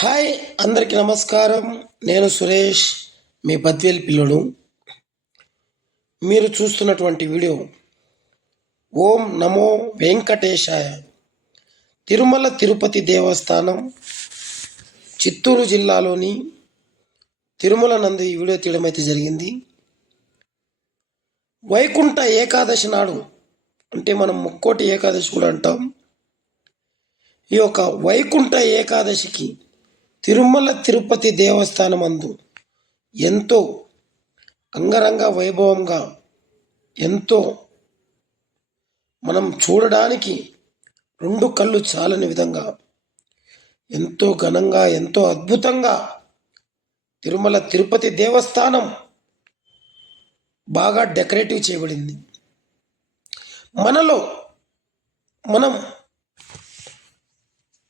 Hi, అందరికీ నమస్కారం. నేను సురేష్, మీ బద్వేల్ పిల్లడు. మీరు చూస్తున్నటువంటి వీడియో ఓం నమో వెంకటేశాయ. తిరుమల తిరుపతి దేవస్థానం చిత్తూరు జిల్లాలోని తిరుమల నందు ఈ వీడియో తీయడం అయితే జరిగింది. వైకుంఠ ఏకాదశి నాడు, అంటే మనం ముక్కోటి ఏకాదశి కూడా అంటాం. ఈ యొక్క వైకుంఠ ఏకాదశికి తిరుమల తిరుపతి దేవస్థానం అందు ఎంతో అంగరంగ వైభవంగా, ఎంతో మనం చూడడానికి రెండు కళ్ళు చాలని విధంగా, ఎంతో ఘనంగా, ఎంతో అద్భుతంగా తిరుమల తిరుపతి దేవస్థానం బాగా డెకరేటివ్ చేయబడింది. మనం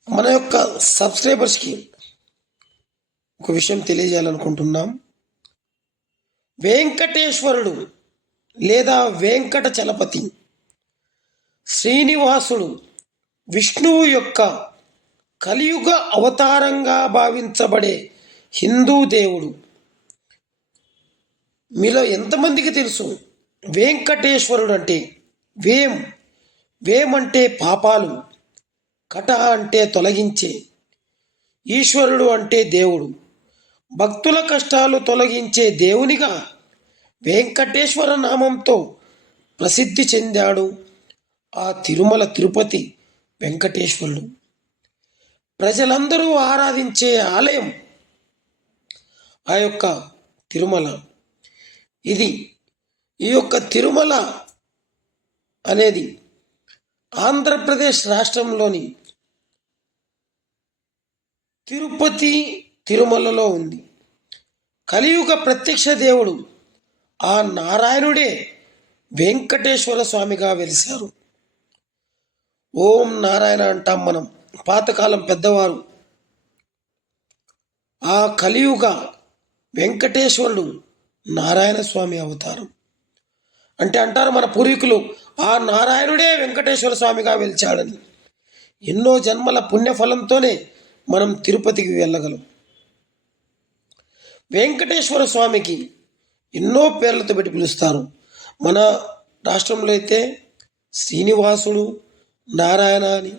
మన యొక్క సబ్స్క్రైబర్స్కి ఒక విషయం తెలియజేయాలనుకుంటున్నాం. వెంకటేశ్వరుడు లేదా వెంకట చలపతి శ్రీనివాసుడు విష్ణువు యొక్క కలియుగ అవతారంగా భావించబడే హిందూ దేవుడు. మీలో ఎంతమందికి తెలుసు వెంకటేశ్వరుడు అంటే? వేం అంటే పాపాలు, కట అంటే తొలగించే, ఈశ్వరుడు అంటే దేవుడు. భక్తుల కష్టాలు తొలగించే దేవునిగా వెంకటేశ్వర నామంతో ప్రసిద్ధి చెందాడు ఆ తిరుమల తిరుపతి వెంకటేశ్వరుడు. ప్రజలందరూ ఆరాధించే ఆలయం ఆ యొక్క తిరుమల. ఈ యొక్క తిరుమల అనేది ఆంధ్రప్రదేశ్ రాష్ట్రంలోని తిరుమలలో ఉంది. కలియుగ ప్రత్యక్ష దేవుడు ఆ నారాయణుడే వెంకటేశ్వర స్వామిగా వెలిశారు. ఓం నారాయణ అంటాం మనం. పాతకాలం పెద్దవారు ఆ కలియుగ వెంకటేశ్వరుడు నారాయణ స్వామి అవతారం అంటే అంటారు మన పూర్వీకులు, ఆ నారాయణుడే వెంకటేశ్వర స్వామిగా వెలిచాడని. ఎన్నో జన్మల పుణ్యఫలంతోనే మనం తిరుపతికి వెళ్ళగలం. వెంకటేశ్వర స్వామికి ఎన్నో పేర్లతో పెట్టి పిలుస్తారు. మన రాష్ట్రంలో అయితే శ్రీనివాసుడు, నారాయణ అని,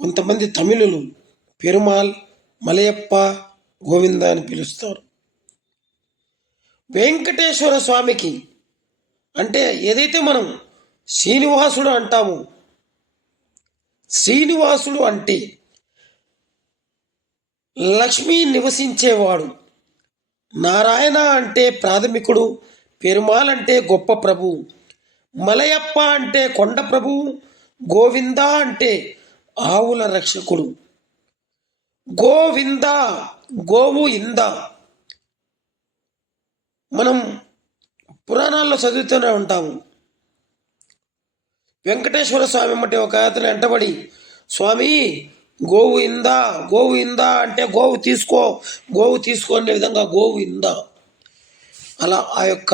కొంతమంది తమిళులు పెరుమాల్, మలయప్ప, గోవింద అని పిలుస్తారు. వెంకటేశ్వర స్వామికి అంటే ఏదైతే మనం శ్రీనివాసుడు అంటామో, శ్రీనివాసుడు అంటే లక్ష్మీ నివసించేవాడు. నారాయణ అంటే ప్రాథమికుడు, పెరుమాల్ అంటే గొప్ప ప్రభువు, మలయప్ప అంటే కొండ ప్రభువు, గోవింద అంటే ఆవుల రక్షకుడు. గోవింద, గోవు ఇంద. మనం పురాణాల్లో చదువుతూనే ఉంటాము. వెంకటేశ్వర స్వామి అంటే ఒక అతను వెంటబడి, స్వామి గోవు ఇందా అంటే గోవు తీసుకో అనే విధంగా గోవు ఇందా. అలా ఆ యొక్క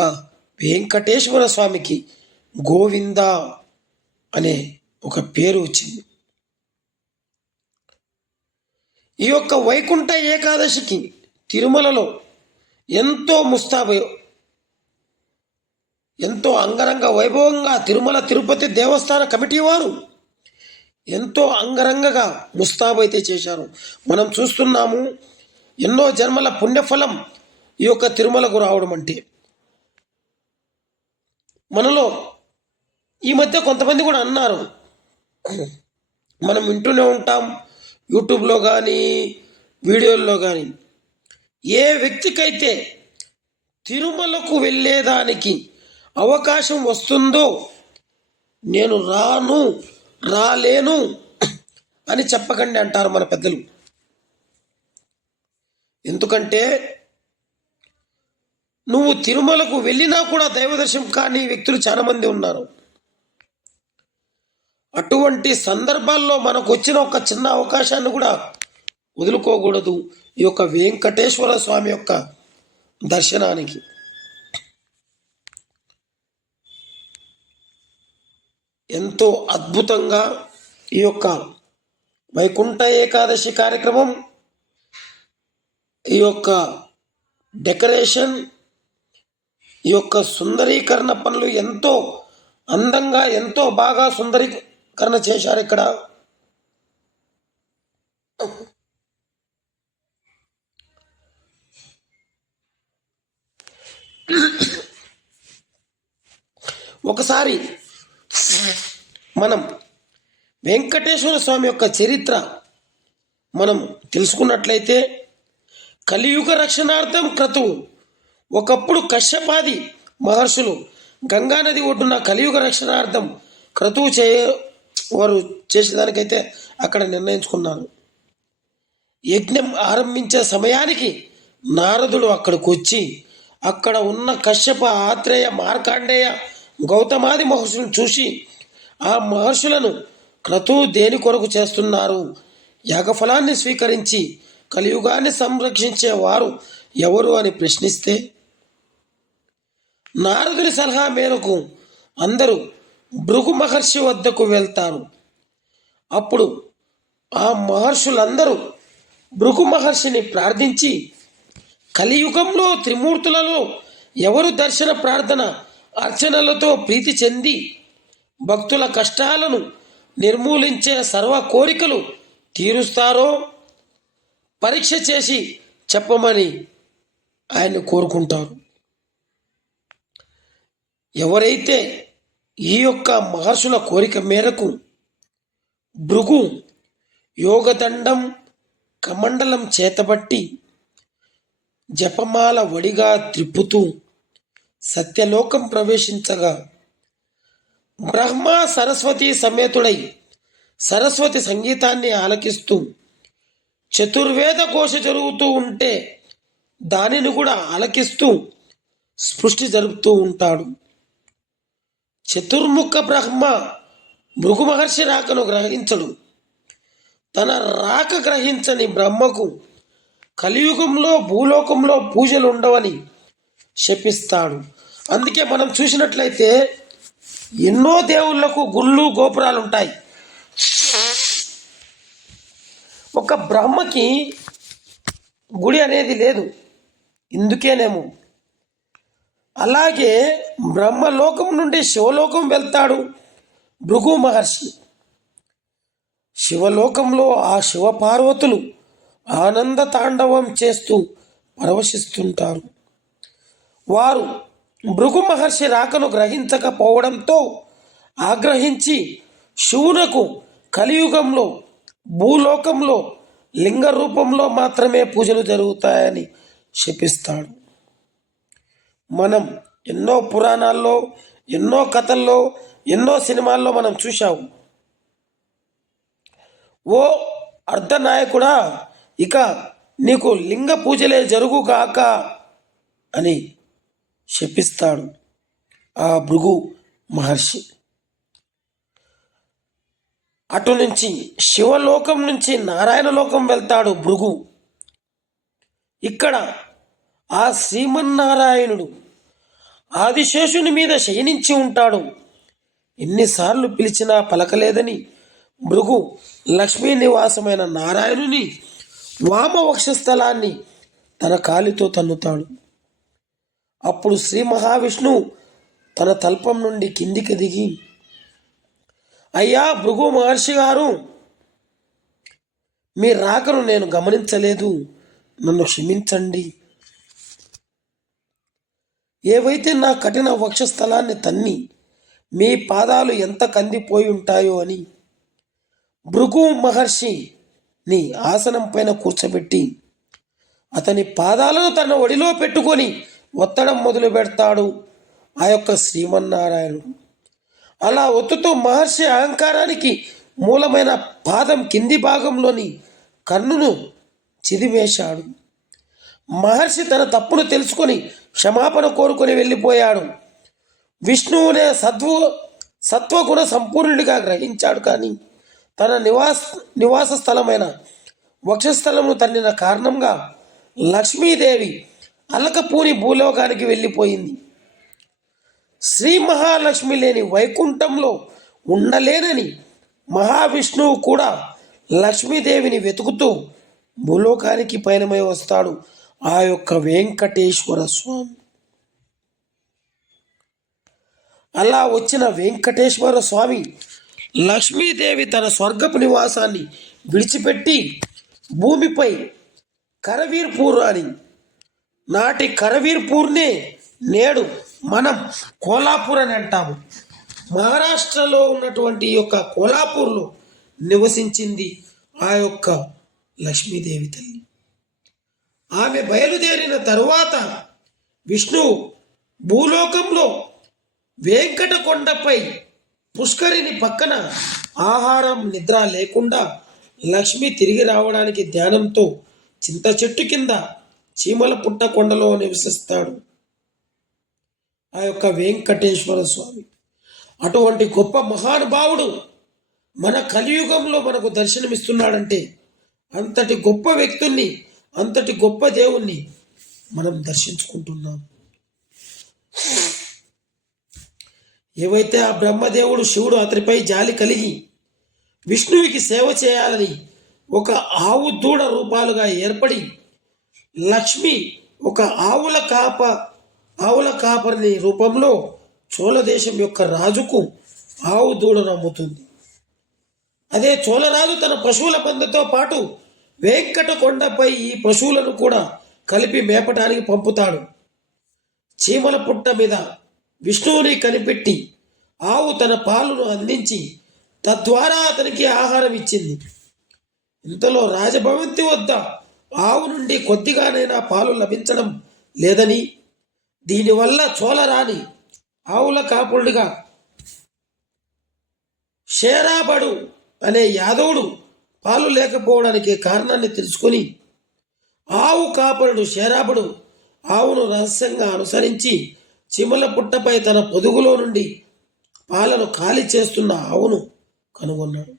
వెంకటేశ్వర స్వామికి గోవింద అనే ఒక పేరు వచ్చింది. ఈ యొక్క వైకుంఠ ఏకాదశికి తిరుమలలో ఎంతో అంగరంగ వైభవంగా తిరుమల తిరుపతి దేవస్థాన కమిటీ వారు ఎంతో అంగరంగగా ముస్తాబు అయితే చేశారు. మనం చూస్తున్నాము. ఎన్నో జన్మల పుణ్యఫలం ఈ యొక్క తిరుమలకు రావడం అంటే. మనలో ఈ మధ్య కొంతమంది కూడా అన్నారు, మనం వింటూనే ఉంటాం యూట్యూబ్లో కానీ వీడియోల్లో కానీ, ఏ వ్యక్తికైతే తిరుమలకు వెళ్ళేదానికి అవకాశం వస్తుందో నేను రాలేను అని చెప్పకండి అంటారు మన పెద్దలు. ఎందుకంటే నువ్వు తిరుమలకు వెళ్ళినా కూడా దైవదర్శనం కాని వ్యక్తులు చాలా మంది ఉన్నారు. అటువంటి సందర్భాల్లో మనకు వచ్చిన ఒక చిన్న అవకాశాన్ని కూడా వదులుకోకూడదు ఈ యొక్క వెంకటేశ్వర స్వామి యొక్క దర్శనానికి. ఎంతో అద్భుతంగా ఈ యొక్క వైకుంఠ ఏకాదశి కార్యక్రమం ఈ యొక్క డెకరేషన్, ఈ యొక్క సుందరీకరణ పనులు ఎంతో అందంగా, ఎంతో బాగా సుందరీకరణ చేశారు ఇక్కడ. ఒకసారి మనం వెంకటేశ్వర స్వామి యొక్క చరిత్ర మనం తెలుసుకున్నట్లయితే, కలియుగ రక్షణార్థం క్రతువు. ఒకప్పుడు కశ్యపాది మహర్షులు గంగానది ఒడ్డున కలియుగ రక్షణార్థం క్రతువు వారు చేసేదానికైతే అక్కడ నిర్ణయించుకున్నారు. యజ్ఞం ఆరంభించే సమయానికి నారదుడు అక్కడికి వచ్చి అక్కడ ఉన్న కశ్యప, ఆత్రేయ, మార్కాండేయ, గౌతమాది మహర్షులను చూసి ఆ మహర్షులను క్రతువు దేని కొరకు చేస్తున్నారు, యాగఫలాన్ని స్వీకరించి కలియుగాన్ని సంరక్షించే వారు ఎవరు అని ప్రశ్నిస్తే, నారదుని సలహా మేరకు అందరూ భృగు మహర్షి వద్దకు వెళ్తారు. అప్పుడు ఆ మహర్షులందరూ భృగు మహర్షిని ప్రార్థించి, కలియుగంలో త్రిమూర్తులలో ఎవరు దర్శన, ప్రార్థన, అర్చనలతో ప్రీతి చెంది భక్తుల కష్టాలను నిర్మూలించే సర్వ కోరికలు తీరుస్తారో పరీక్ష చేసి చెప్పమని ఆయన కోరుకుంటారు. ఎవరైతే ఈ యొక్క మహర్షుల కోరిక మేరకు భృగు యోగదండం, కమండలం చేతబట్టి జపమాల వడిగా త్రిప్పుతూ సత్యలోకం ప్రవేశించగా, బ్రహ్మ సరస్వతి సమేతుడై సరస్వతి సంగీతాన్ని ఆలకిస్తూ చతుర్వేద ఘోష జరుగుతూ ఉంటే దానిని కూడా ఆలకిస్తూ స్పృష్టి జరుపుతూ ఉంటాడు. చతుర్ముఖ బ్రహ్మ భృగు మహర్షి రాకను గ్రహించడు. తన రాక గ్రహించని బ్రహ్మకు కలియుగంలో భూలోకంలో పూజలు ఉండవని శపిస్తాడు. అందుకే మనం చూసినట్లయితే ఎన్నో దేవుళ్లకు గుళ్ళు, గోపురాలు ఉంటాయి. ఒక బ్రహ్మకి గుడి అనేది లేదు. ఇందుకేనేమో. అలాగే బ్రహ్మలోకం నుండి శివలోకం వెళ్తాడు భృగు మహర్షి. శివలోకంలో ఆ శివపార్వతులు ఆనంద తాండవం చేస్తూ పరవశిస్తుంటారు. వారు భృగు మహర్షి రాకను గ్రహించకపోవడంతో ఆగ్రహించి శివునకు కలియుగంలో భూలోకంలో లింగ రూపంలో మాత్రమే పూజలు జరుగుతాయని శపిస్తాడు. మనం ఎన్నో పురాణాల్లో, ఎన్నో కథల్లో, ఎన్నో సినిమాల్లో మనం చూశాము. ఓ అర్ధనాయకుడా, ఇక నీకు లింగ పూజలే జరుగుగాక అని శపిస్తాడు ఆ భృగు మహర్షి. అటు నుంచి శివలోకం నుంచి నారాయణ లోకం వెళ్తాడు భృగు. ఇక్కడ ఆ శ్రీమన్నారాయణుడు ఆదిశేషుని మీద శయనించి ఉంటాడు. ఎన్నిసార్లు పిలిచినా పలకలేదని భృగు లక్ష్మీ నివాసమైన నారాయణుని వామవక్షస్థలాన్ని తన కాలితో తన్నుతాడు. అప్పుడు శ్రీ మహావిష్ణువు తన తల్పం నుండి కిందికి దిగి, అయ్యా భృగు మహర్షి గారు, మీ రాకను నేను గమనించలేదు, నన్ను క్షమించండి. ఏవైతే నా కఠిన వక్షస్థలాన్ని తన్ని మీ పాదాలు ఎంత కందిపోయి ఉంటాయో అని భృగు మహర్షిని ఆసనం పైన కూర్చోబెట్టి అతని పాదాలను తన ఒడిలో పెట్టుకొని ఒత్తడం మొదలు పెడతాడు ఆ యొక్క శ్రీమన్నారాయణుడు. అలా ఒత్తుతూ మహర్షి అహంకారానికి మూలమైన పాదం కింది భాగంలోని కన్నును చిదిమేశాడు. మహర్షి తన తప్పును తెలుసుకొని క్షమాపణ కోరుకొని వెళ్ళిపోయాడు. విష్ణువునే సత్వగుణ సంపూర్ణుడిగా గ్రహించాడు. కానీ తన నివాస స్థలమైన వక్షస్థలము తన్నిన కారణంగా లక్ష్మీదేవి అలకపూని భూలోకానికి వెళ్ళిపోయింది. శ్రీ మహాలక్ష్మి లేని వైకుంఠంలో ఉండలేనని మహావిష్ణువు కూడా లక్ష్మీదేవిని వెతుకుతూ భూలోకానికి పయనమై వస్తాడు. ఆ యొక్క వెంకటేశ్వర స్వామి. అలా వచ్చిన వెంకటేశ్వర స్వామి లక్ష్మీదేవి తన స్వర్గపు నివాసాన్ని విడిచిపెట్టి భూమిపై కరవీర్పూర్ అని, నాటి కరవీర్పూర్నే నేడు మనం కోలాపూర్ అని అంటాము. మహారాష్ట్రలో ఉన్నటువంటి ఈ యొక్క కోలాపూర్లో నివసించింది ఆ యొక్క లక్ష్మీదేవి తల్లి. ఆమె బయలుదేరిన తరువాత విష్ణువు భూలోకంలో వెంకటకొండపై పుష్కరిని పక్కన ఆహారం నిద్ర లేకుండా లక్ష్మి తిరిగి రావడానికి ధ్యానంతో చింత చెట్టు కింద చీమల పుట్ట కొండలో నివసిస్తాడు ఆ యొక్క వెంకటేశ్వర స్వామి. అటువంటి గొప్ప మహానుభావుడు మన కలియుగంలో మనకు దర్శనమిస్తున్నాడంటే అంతటి గొప్ప వ్యక్తుల్ని, అంతటి గొప్ప దేవుణ్ణి మనం దర్శించుకుంటున్నాం. ఏవైతే ఆ బ్రహ్మదేవుడు శివుడు అతనిపై జాలి కలిగి విష్ణువుకి సేవ చేయాలని ఒక ఆవు దూడ రూపాలుగా ఏర్పడి లక్ష్మి ఒక ఆవుల కాపరిని రూపంలో చోళదేశం యొక్క రాజుకు ఆవు దూడను అమ్ముతుంది. అదే చోళరాజు తన పశువుల పందతో పాటు వెంకటకొండపై ఈ పశువులను కూడా కలిపి మేపటానికి పంపుతాడు. చీమల పుట్ట మీద విష్ణువుని కనిపెట్టి ఆవు తన పాలును అందించి తద్వారా అతనికి ఆహారం ఇచ్చింది. ఇంతలో రాజభవంతి వద్ద ఆవు నుండి కొద్దిగానైనా పాలు లభించడం లేదని, దీనివల్ల చోళరాణి ఆవుల కాపుడిగా షేరాబడు అనే యాదవుడు పాలు లేకపోవడానికి కారణాన్ని తెలుసుకొని ఆవు కాపరుడు షేరాబడు ఆవును రహస్యంగా అనుసరించి చీమల పుట్టపై తన పొదుగులో నుండి పాలను ఖాళీ చేస్తున్న ఆవును కనుగొన్నాడు.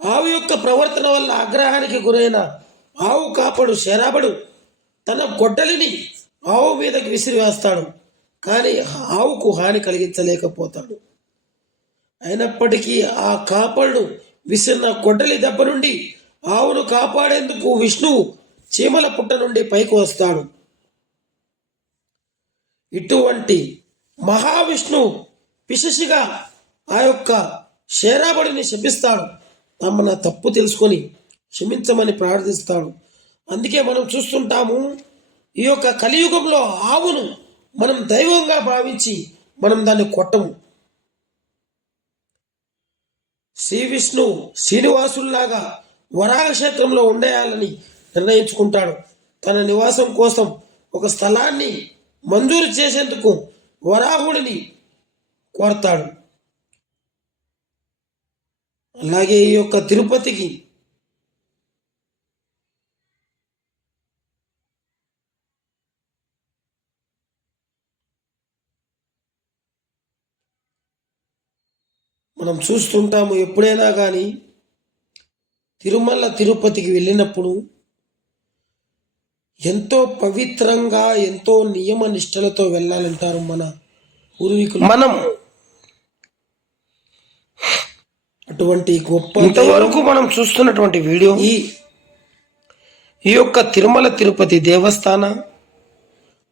ఆవు యొక్క ప్రవర్తన వల్ల ఆగ్రహానికి గురైన ఆవు కాపడు షేరాబడు తన గొడ్డలిని ఆవు మీదకి విసిరివేస్తాడు. కానీ ఆవుకు హాని కలిగించలేకపోతాడు. అయినప్పటికీ ఆ కాపడు విసిరిన గొడ్డలి దెబ్బ నుండి ఆవును కాపాడేందుకు విష్ణువు చీమల పుట్ట నుండి పైకి వస్తాడు. ఇటువంటి మహావిష్ణువు పిశసిగా ఆ యొక్క షేరాబడిని శపిస్తాడు. తమ తప్పు తెలుసుకొని క్షమించమని ప్రార్థిస్తాడు. అందుకే మనం చూస్తుంటాము, ఈ యొక్క కలియుగంలో ఆవును మనం దైవంగా భావించి మనం దాన్ని కొట్టము. శ్రీ విష్ణువు శ్రీనివాసుల్లాగా వరాహ క్షేత్రంలో ఉండేయాలని నిర్ణయించుకుంటాడు. తన నివాసం కోసం ఒక స్థలాన్ని మంజూరు చేసేందుకు వరాహుడిని కోరతాడు. అలాగే ఈ యొక్క తిరుపతికి మనం చూస్తుంటాము. ఎప్పుడైనా కానీ తిరుపతికి వెళ్ళినప్పుడు ఎంతో పవిత్రంగా, ఎంతో నియమ నిష్టలతో వెళ్ళాలంటారు మన పూర్వీకులు. మనం అటువంటి గొప్ప ఇంతవరకు మనం చూస్తున్నటువంటి వీడియో ఈ యొక్క తిరుపతి దేవస్థాన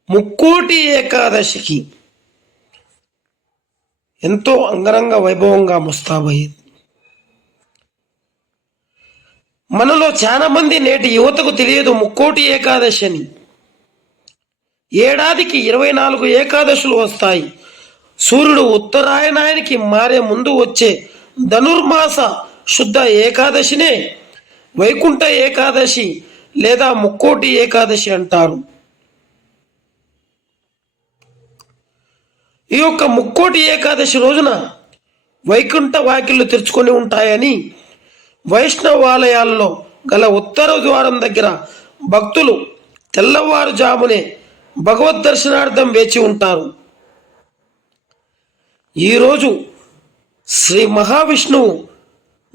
ముక్కోటి ఏకాదశికి ఎంతో అంగరంగ వైభవంగా ముస్తాబయ్యింది. మనలో చాలా మంది నేటి యువతకు తెలియదు ముక్కోటి ఏకాదశి అని. ఏడాదికి 24 ఏకాదశులు వస్తాయి. సూర్యుడు ఉత్తరాయణానికి మారే ముందు వచ్చే ధనుర్మాస శుద్ధ ఏకాదశినే వైకుంఠ ఏకాదశి లేదా ముక్కోటి ఏకాదశి అంటారు. ఈ యొక్క ముక్కోటి ఏకాదశి రోజున వైకుంఠ వాకిళ్ళు తెరుచుకొని ఉంటాయని వైష్ణవాలయాల్లో గల ఉత్తర ద్వారం దగ్గర భక్తులు తెల్లవారుజామునే భగవద్ దర్శనార్థం వేచి ఉంటారు. ఈరోజు శ్రీ మహావిష్ణువు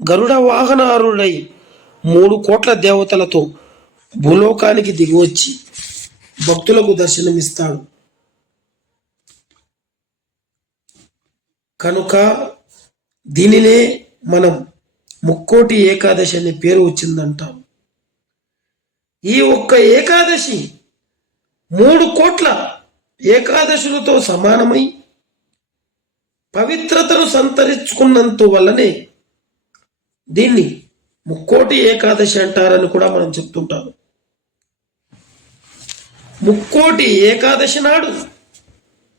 గరుడ వాహనారుడై 3 కోట్ల దేవతలతో భూలోకానికి దిగివచ్చి భక్తులకు దర్శనమిస్తాడు. కనుక దీనినే మనం ముక్కోటి ఏకాదశి అనే పేరు వచ్చిందంటాం. ఈ ఒక్క ఏకాదశి 3 కోట్ల ఏకాదశులతో సమానమై పవిత్రతను సంతరించుకున్నంత వల్లనే దీన్ని 3 కోటి ఏకాదశి అంటారని కూడా మనం చెప్తుంటాం. 3 కోటి ఏకాదశి నాడు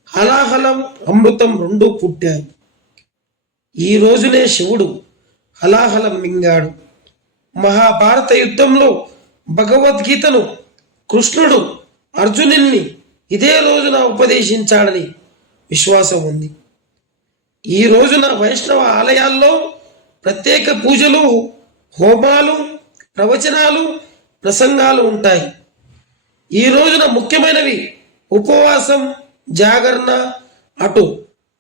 హలాహలం అమృతం 2 పుట్టాయి. ఈ రోజునే శివుడు హలాహలం మింగాడు. మహాభారత యుద్ధంలో భగవద్గీతను కృష్ణుడు అర్జునుని ఇదే రోజున ఉపదేశించాడని విశ్వాసం ఉంది. ఈ రోజున వైష్ణవ ఆలయాల్లో ప్రత్యేక పూజలు, హోమాలు, ప్రవచనాలు, ప్రసంగాలు ఉంటాయి. ఈ రోజున ముఖ్యమైనవి ఉపవాసం, జాగరణ, అటు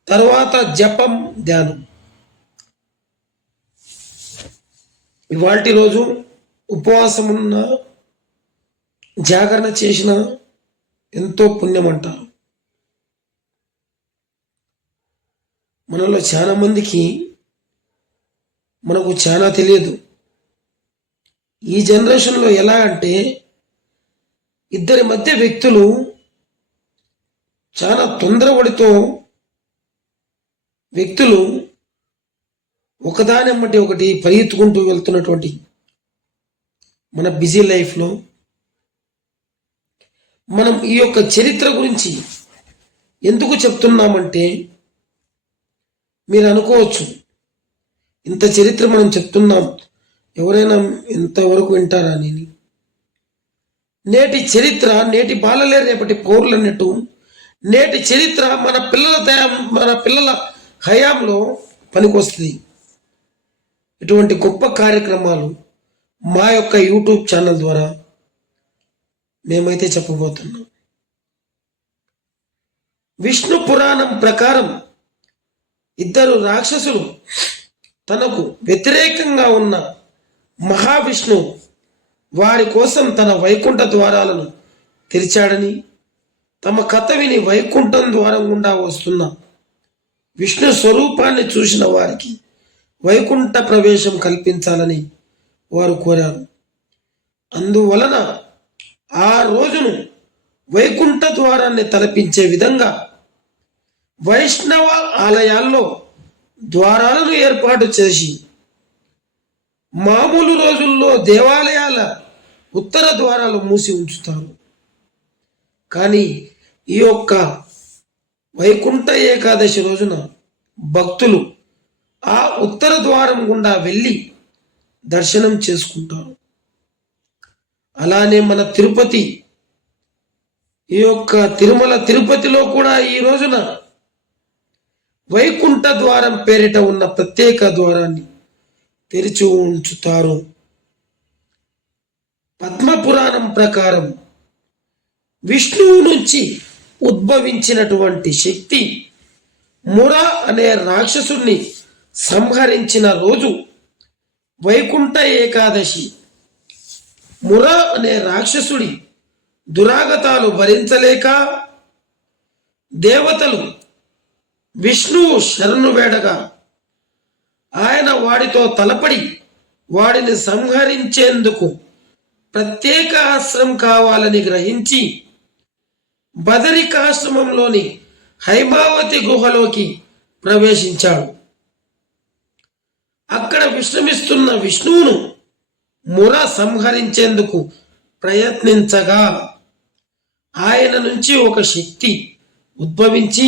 తర్వాత జపం, ధ్యానం. ఇవాల్టి రోజు ఉపవాసం ఉన్న, జాగరణ చేసిన ఎంతో పుణ్యం అంటారు. మనలో చాలా మందికి మనకు చాలా తెలియదు. ఈ జనరేషన్లో ఎలా అంటే ఇద్దరి మధ్య వ్యక్తులు చాలా తొందరపడితో వ్యక్తులు ఒకదానెమ్మటి ఒకటి పరిగెత్తుకుంటూ వెళ్తున్నటువంటి మన బిజీ లైఫ్లో మనం ఈ యొక్క చరిత్ర గురించి ఎందుకు చెప్తున్నామంటే, మీరు అనుకోవచ్చు ఇంత చరిత్ర మనం చెప్తున్నాం, ఎవరైనా ఇంతవరకు వింటారా అని. నేటి చరిత్ర నేటి బాలలే రేపటి పౌరులు అన్నట్టు నేటి చరిత్ర మన పిల్లల హయాంలో పనికొస్తుంది. ఇటువంటి గొప్ప కార్యక్రమాలు మా యొక్క యూట్యూబ్ ఛానల్ ద్వారా మేమైతే చెప్పబోతున్నాం. విష్ణు పురాణం ప్రకారం 2 రాక్షసులు తనకు వ్యతిరేకంగా ఉన్న మహావిష్ణువు వారి కోసం తన వైకుంఠ ద్వారాలను తెరిచాడని, తమ కథ విని వైకుంఠం ద్వారం గుండా వస్తున్న విష్ణు స్వరూపాన్ని చూసిన వారికి వైకుంఠ ప్రవేశం కల్పించాలని వారు కోరారు. అందువలన ఆ రోజును వైకుంఠ ద్వారాన్ని తలపించే విధంగా వైష్ణవ ఆలయాల్లో ద్వారాలను ఏర్పాటు చేసి, మామూలు రోజుల్లో దేవాలయాల ఉత్తర ద్వారాలు మూసి ఉంచుతారు. కానీ ఈ యొక్క వైకుంఠ ఏకాదశి రోజున భక్తులు ఆ ఉత్తర ద్వారం గుండా వెళ్ళి దర్శనం చేసుకుంటారు. అలానే మన తిరుపతి, ఈ యొక్క తిరుమల తిరుపతిలో కూడా ఈ రోజున వైకుంఠ ద్వారం పేరిట ఉన్న ప్రత్యేక ద్వారాన్ని తెరిచి ఉంచుతారు. పద్మపురాణం ప్రకారం విష్ణువు నుంచి ఉద్భవించినటువంటి శక్తి ముర అనే రాక్షసుని సంహరించిన రోజు వైకుంఠ ఏకాదశి. ముర అనే రాక్షసుడి దురాగతాలు భరించలేక దేవతలు విష్ణువు శరణు వేడగా ఆయన వాడితో తలపడి వాడిని సంహరించేందుకు ప్రత్యేక ఆశ్రమం కావాలని గ్రహించి బదరికాశ్రమంలోని హైమావతి గుహలోకి ప్రవేశించాడు. అక్కడ విశ్రమిస్తున్న విష్ణువును ముర సంహరించేందుకు ప్రయత్నించగా ఆయన నుంచి ఒక శక్తి ఉద్భవించి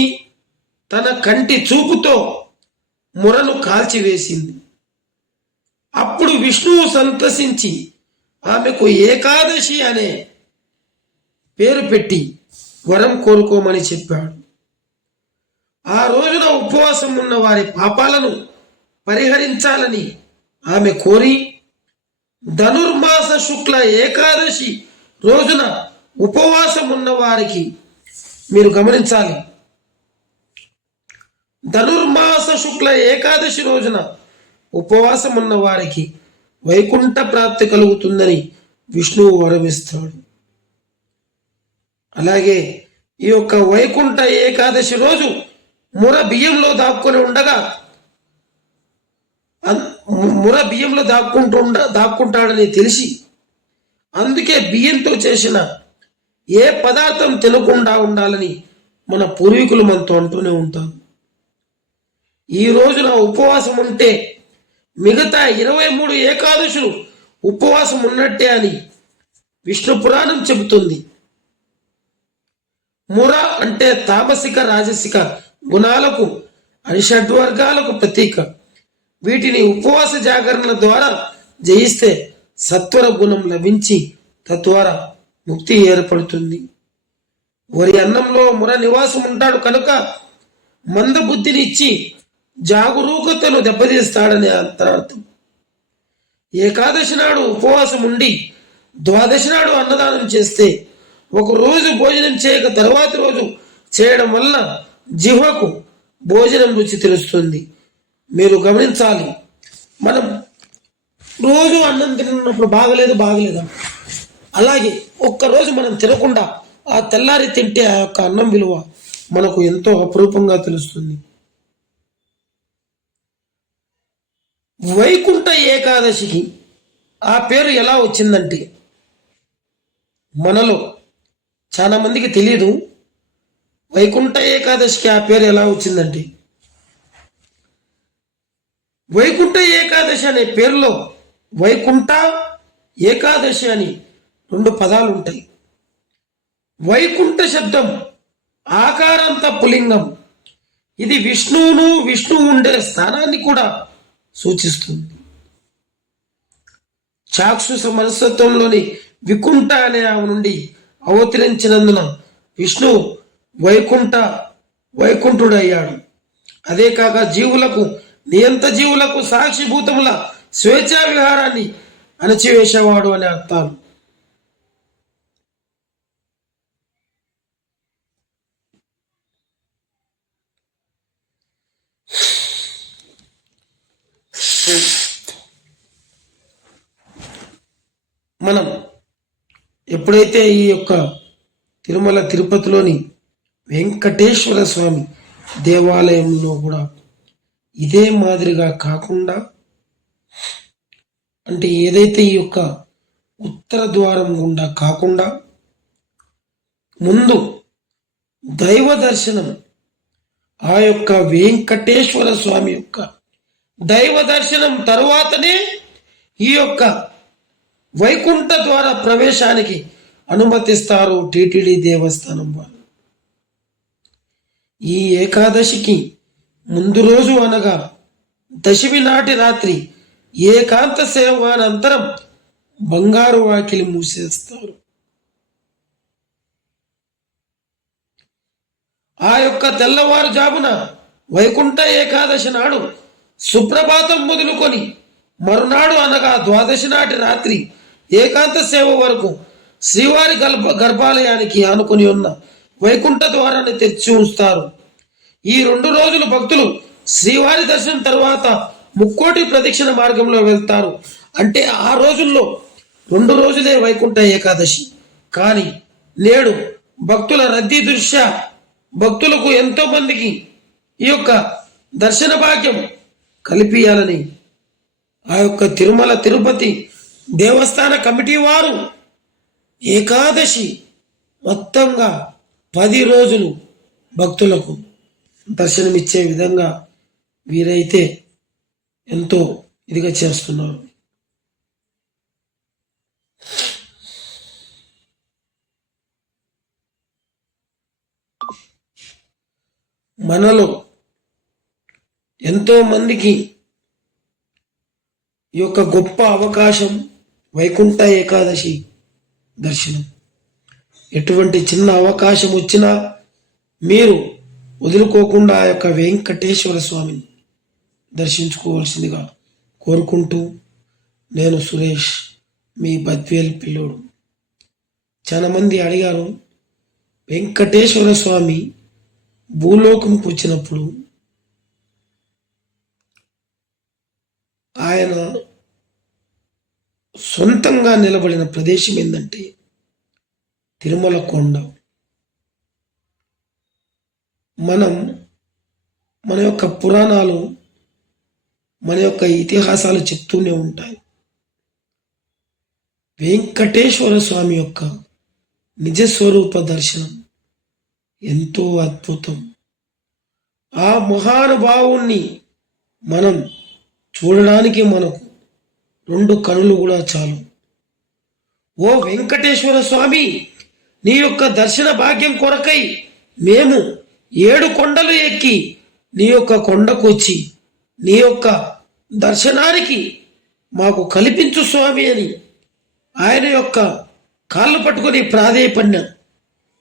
తన కంటి చూపుతో మురను కాల్చివేసింది. అప్పుడు విష్ణువు సంతసించి ఆమెకు ఏకాదశి అనే పేరు పెట్టి వరం కోరుకోమని చెప్పాడు. ఆ రోజున ఉపవాసం ఉన్న వారి పాపాలను పరిహరించాలని ఆమె కోరి ధనుర్మాస శుక్ల ఏకాదశి రోజున ఉపవాసం ఉన్న వారికి, మీరు గమనించాలి, ధనుర్మాస శుక్ల ఏకాదశి రోజున ఉపవాసం ఉన్న వారికి వైకుంఠ ప్రాప్తి కలుగుతుందని విష్ణువు వరమిస్తాడు. అలాగే ఈ యొక్క వైకుంఠ ఏకాదశి రోజు ముర బియ్యంలో దాక్కుని ఉండగా దాక్కుంటాడని తెలిసి అందుకే బియ్యంతో చేసిన ఏ పదార్థం తినకుండా ఉండాలని మన పూర్వీకులు మనతో అంటూనే ఉంటారు. ఈ రోజున ఉపవాసం ఉంటే మిగతా 23 ఏకాదశులు ఉపవాసం ఉన్నట్టే అని విష్ణు పురాణం చెబుతుంది. ముర అంటే తామసిక రాజసిక గుణాలకు అరిషడ్వర్గాలకు ప్రతీక. వీటిని ఉపవాస జాగరణ ద్వారా జయిస్తే సత్వర గుణం లభించి తద్వారా ముక్తి ఏర్పడుతుంది. వరి అన్నంలో ముర నివాసం ఉంటాడు కనుక మంద బుద్ధిని ఇచ్చి జాగరూకతను దెబ్బతీస్తాడనే అంతరార్థం. ఏకాదశి నాడు ఉపవాసం ఉండి ద్వాదశి నాడు అన్నదానం చేస్తే ఒక రోజు భోజనం చేయక తర్వాతి రోజు చేయడం వల్ల జిహ్వకు భోజనం రుచి తెలుస్తుంది. మీరు గమనించాలి, మనం రోజు అన్నం తిన్నప్పుడు బాగలేదా, అలాగే ఒక్కరోజు మనం తినకుండా ఆ తెల్లారి తింటే ఆ యొక్క అన్నం విలువ మనకు ఎంతో అపురూపంగా తెలుస్తుంది. వైకుంఠ ఏకాదశికి ఆ పేరు ఎలా వచ్చిందంటే మనలో చాలా మందికి తెలియదు. వైకుంఠ ఏకాదశికి ఆ పేరు ఎలా వచ్చిందంటే వైకుంఠ ఏకాదశి అనే పేరులో వైకుంఠ ఏకాదశి అని 2 పదాలు ఉంటాయి. వైకుంఠ శబ్దం ఆకారాంత పులింగం. ఇది విష్ణువు ఉండే స్థానాన్ని కూడా సూచిస్తుంది. చాక్షుష మనస్తత్వంలోని వికుంఠ అనే ఆమె నుండి అవతరించినందున విష్ణు వైకుంఠుడయ్యాడు. అదే కాక జీవులకు నియంత జీవులకు సాక్షిభూతముల స్వేచ్ఛా విహారాన్ని అణచివేసేవాడు అనే అర్థాలు. మనం ఎప్పుడైతే ఈ యొక్క తిరుమల తిరుపతిలోని వెంకటేశ్వర స్వామి దేవాలయంలో కూడా ఇదే మాదిరిగా కాకుండా, అంటే ఏదైతే ఈ యొక్క ఉత్తర ద్వారం గుండా కాకుండా ముందు దైవ దర్శనం, ఆ యొక్క వెంకటేశ్వర స్వామి యొక్క దైవ దర్శనం తరువాతనే ఈ యొక్క వైకుంఠ ద్వారా ప్రవేశానికి అనుమతిస్తారు టిటిడి దేవస్థానం వారు. ఈ ఏకాదశికి ముందు రోజు అనగా దశమి నాటి రాత్రి ఏకాంత సేవ అనంతరం బంగారు వాకిలి మూసేస్తారు. ఆ యొక్క తెల్లవారుజామున వైకుంఠ ఏకాదశి నాడు సుప్రభాతం మొదలుకొని మరునాడు అనగా ద్వాదశి నాటి రాత్రి ఏకాంత సేవ వరకు శ్రీవారి గర్భాలయానికి ఆనుకొని ఉన్న వైకుంఠ ద్వారాన్ని తెరిచి ఉంచుతారు. ఈ 2 రోజులు భక్తులు శ్రీవారి దర్శనం తర్వాత ముక్కోటి ప్రదక్షిణ మార్గంలో వెళ్తారు. అంటే ఆ రోజుల్లో 2 రోజులే వైకుంఠ ఏకాదశి. కానీ నేడు భక్తుల రద్దీ దృష్ట్యా భక్తులకు ఎంతో మందికి ఈ యొక్క దర్శన భాగ్యం కల్పియాలని ఆ యొక్క తిరుమల తిరుపతి దేవస్థాన కమిటీ వారు ఏకాదశి మొత్తంగా 10 రోజులు భక్తులకు దర్శనమిచ్చే విధంగా వీరైతే ఎంతో ఇదిగా చేస్తున్నారు. మనలో ఎంతో మందికి ఈ యొక్క గొప్ప అవకాశం వైకుంఠ ఏకాదశి దర్శనం. ఎటువంటి చిన్న అవకాశం వచ్చినా మీరు వదులుకోకుండా ఆ యొక్క వెంకటేశ్వర స్వామిని దర్శించుకోవాల్సిందిగా కోరుకుంటూ, నేను సురేష్, మీ బద్వేల్ పిల్లోడు. చాలా మంది అడిగారు, వెంకటేశ్వర స్వామి భూలోకంకు వచ్చినప్పుడు ఆయన సొంతంగా నిలబడిన ప్రదేశం ఏంటంటే తిరుమల కొండ. మన యొక్క పురాణాలు, మన యొక్క ఇతిహాసాలు చెప్తూనే ఉంటాయి. వెంకటేశ్వర స్వామి యొక్క నిజస్వరూప దర్శనం ఎంతో అద్భుతం. ఆ మహానుభావుణ్ణి మనం చూడడానికి మనకు 2 కనులు కూడా చాలు. ఓ వెంకటేశ్వర స్వామి, నీ యొక్క దర్శన భాగ్యం కొరకై మేము 7 కొండలు ఎక్కి నీ యొక్క కొండకు వచ్చి నీ యొక్క దర్శనానికి మాకు కల్పించు స్వామి అని ఆయన యొక్క కాళ్ళు పట్టుకుని ప్రాధేయపడిన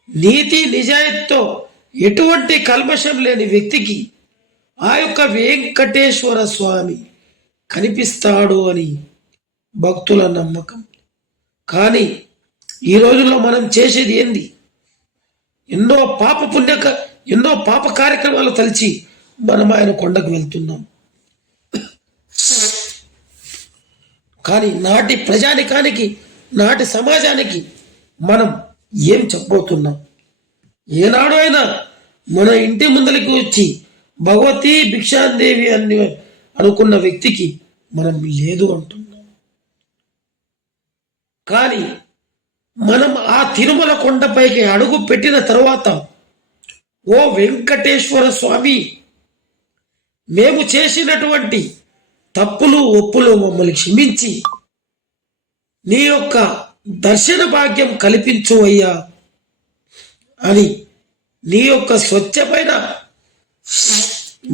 నీతి నిజాయితీతో ఎటువంటి కల్మషం లేని వ్యక్తికి ఆ యొక్క వెంకటేశ్వర స్వామి కనిపిస్తాడు అని భక్తుల నమ్మకం. కానీ ఈ రోజుల్లో మనం చేసేది ఏంది? ఎన్నో పాప కార్యక్రమాలు తలిచి మనం ఆయన కొండకు వెళ్తున్నాం. కానీ నాటి ప్రజానికానికి, నాటి సమాజానికి మనం ఏం చెప్పబోతున్నాం? ఏనాడు అయినా మన ఇంటి ముందరికి వచ్చి భగవతి భిక్షాందేవి అని అనుకున్న వ్యక్తికి మనం లేదు అంటున్నాం. కానీ మనం ఆ తిరుమల కొండపైకి అడుగు పెట్టిన తరువాత, ఓ వెంకటేశ్వర స్వామి, మేము చేసినటువంటి తప్పులు ఒప్పులు మమ్మల్ని క్షమించి నీ యొక్క దర్శన భాగ్యం కల్పించు అయ్యా అని నీ యొక్క స్వచ్ఛమైన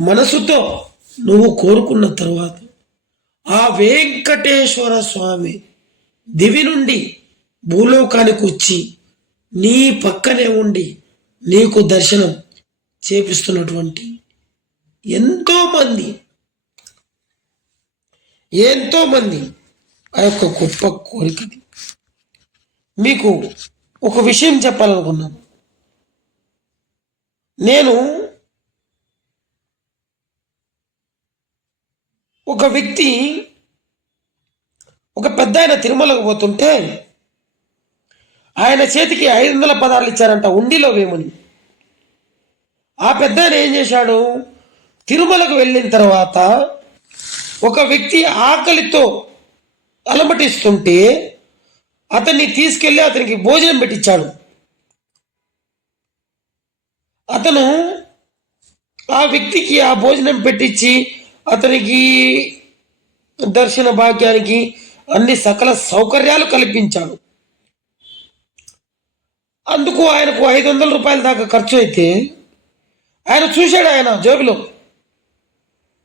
మనసుతో నువ్వు కోరుకున్న తరువాత ఆ వెంకటేశ్వర స్వామి దివి నుండి భూలోకానికి వచ్చి నీ పక్కనే ఉండి నీకు దర్శనం చేపిస్తున్నటువంటి ఎంతో మంది ఆ యొక్క గొప్ప కోరికది. మీకు ఒక విషయం చెప్పాలనుకున్నాను. నేను ఒక వ్యక్తి, ఒక పెద్ద ఆయన తిరుమలకు పోతుంటే ఆయన చేతికి 500 పదార్లు ఇచ్చారంట ఉండిలో వేమని. ఆ పెద్ద ఆయన ఏం చేశాడు? తిరుమలకు వెళ్ళిన తర్వాత ఒక వ్యక్తి ఆకలితో అలమటిస్తుంటే అతన్ని తీసుకెళ్ళి అతనికి భోజనం పెట్టించాడు. అతను ఆ వ్యక్తికి ఆ భోజనం పెట్టించి అతనికి దర్శన భాగ్యానికి అన్ని సకల సౌకర్యాలు కల్పించాడు. అందుకు ఆయనకు 500 రూపాయల దాకా ఖర్చు అయితే ఆయన చూశాడు ఆయన జేబులో,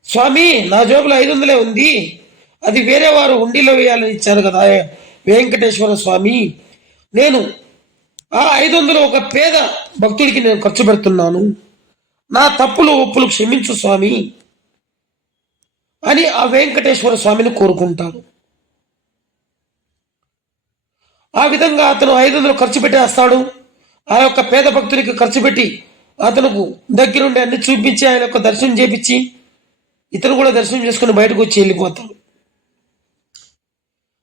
స్వామి నా జేబులో 500 ఉంది, అది వేరే వారు హుండీలో వేయాలని ఇచ్చారు కదా వెంకటేశ్వర స్వామి, నేను ఆ 500 ఒక పేద భక్తుడికి నేను ఖర్చు పెడుతున్నాను, నా తప్పులు ఒప్పులు క్షమించు స్వామి అని ఆ వెంకటేశ్వర స్వామిని కోరుకుంటారు. ఆ విధంగా అతను 500 ఖర్చు పెట్టేస్తాడు. ఆ యొక్క పేద భక్తుడికి ఖర్చు పెట్టి అతనుకు దగ్గరుండి అన్ని చూపించి ఆయన యొక్క దర్శనం చేపించి ఇతను కూడా దర్శనం చేసుకుని బయటకు వచ్చి వెళ్ళిపోతాడు.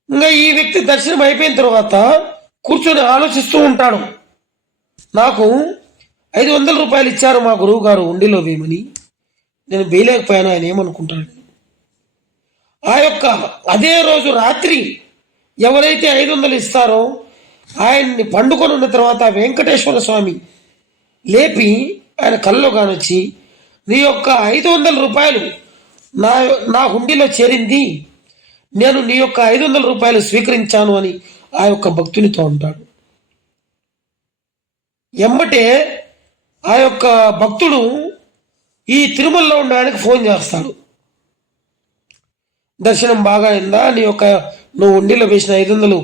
ఇంకా ఈ వ్యక్తి దర్శనం అయిపోయిన తర్వాత కూర్చొని ఆలోచిస్తూ ఉంటాడు, నాకు 500 రూపాయలు ఇచ్చారు మా గురువు గారు ఉండిలో వేయమని, నేను వేయలేకపోయాను, ఆయన ఏమనుకుంటాడు. ఆ యొక్క అదే రోజు రాత్రి ఎవరైతే 500 ఇస్తారో ఆయన్ని పండుకొని ఉన్న తర్వాత వెంకటేశ్వర స్వామి లేపి ఆయన కళ్ళలో కానొచ్చి, నీ యొక్క 500 రూపాయలు నా హుండీలో చేరింది, నేను నీ యొక్క 500 రూపాయలు స్వీకరించాను అని ఆ యొక్క భక్తునితో అంటాడు. ఎమ్మటే ఆ యొక్క భక్తుడు ఈ తిరుమలలో ఉండడానికి ఫోన్ చేస్తాడు, దర్శనం బాగా అయిందా, నువ్వు హుండీలో వేసిన 500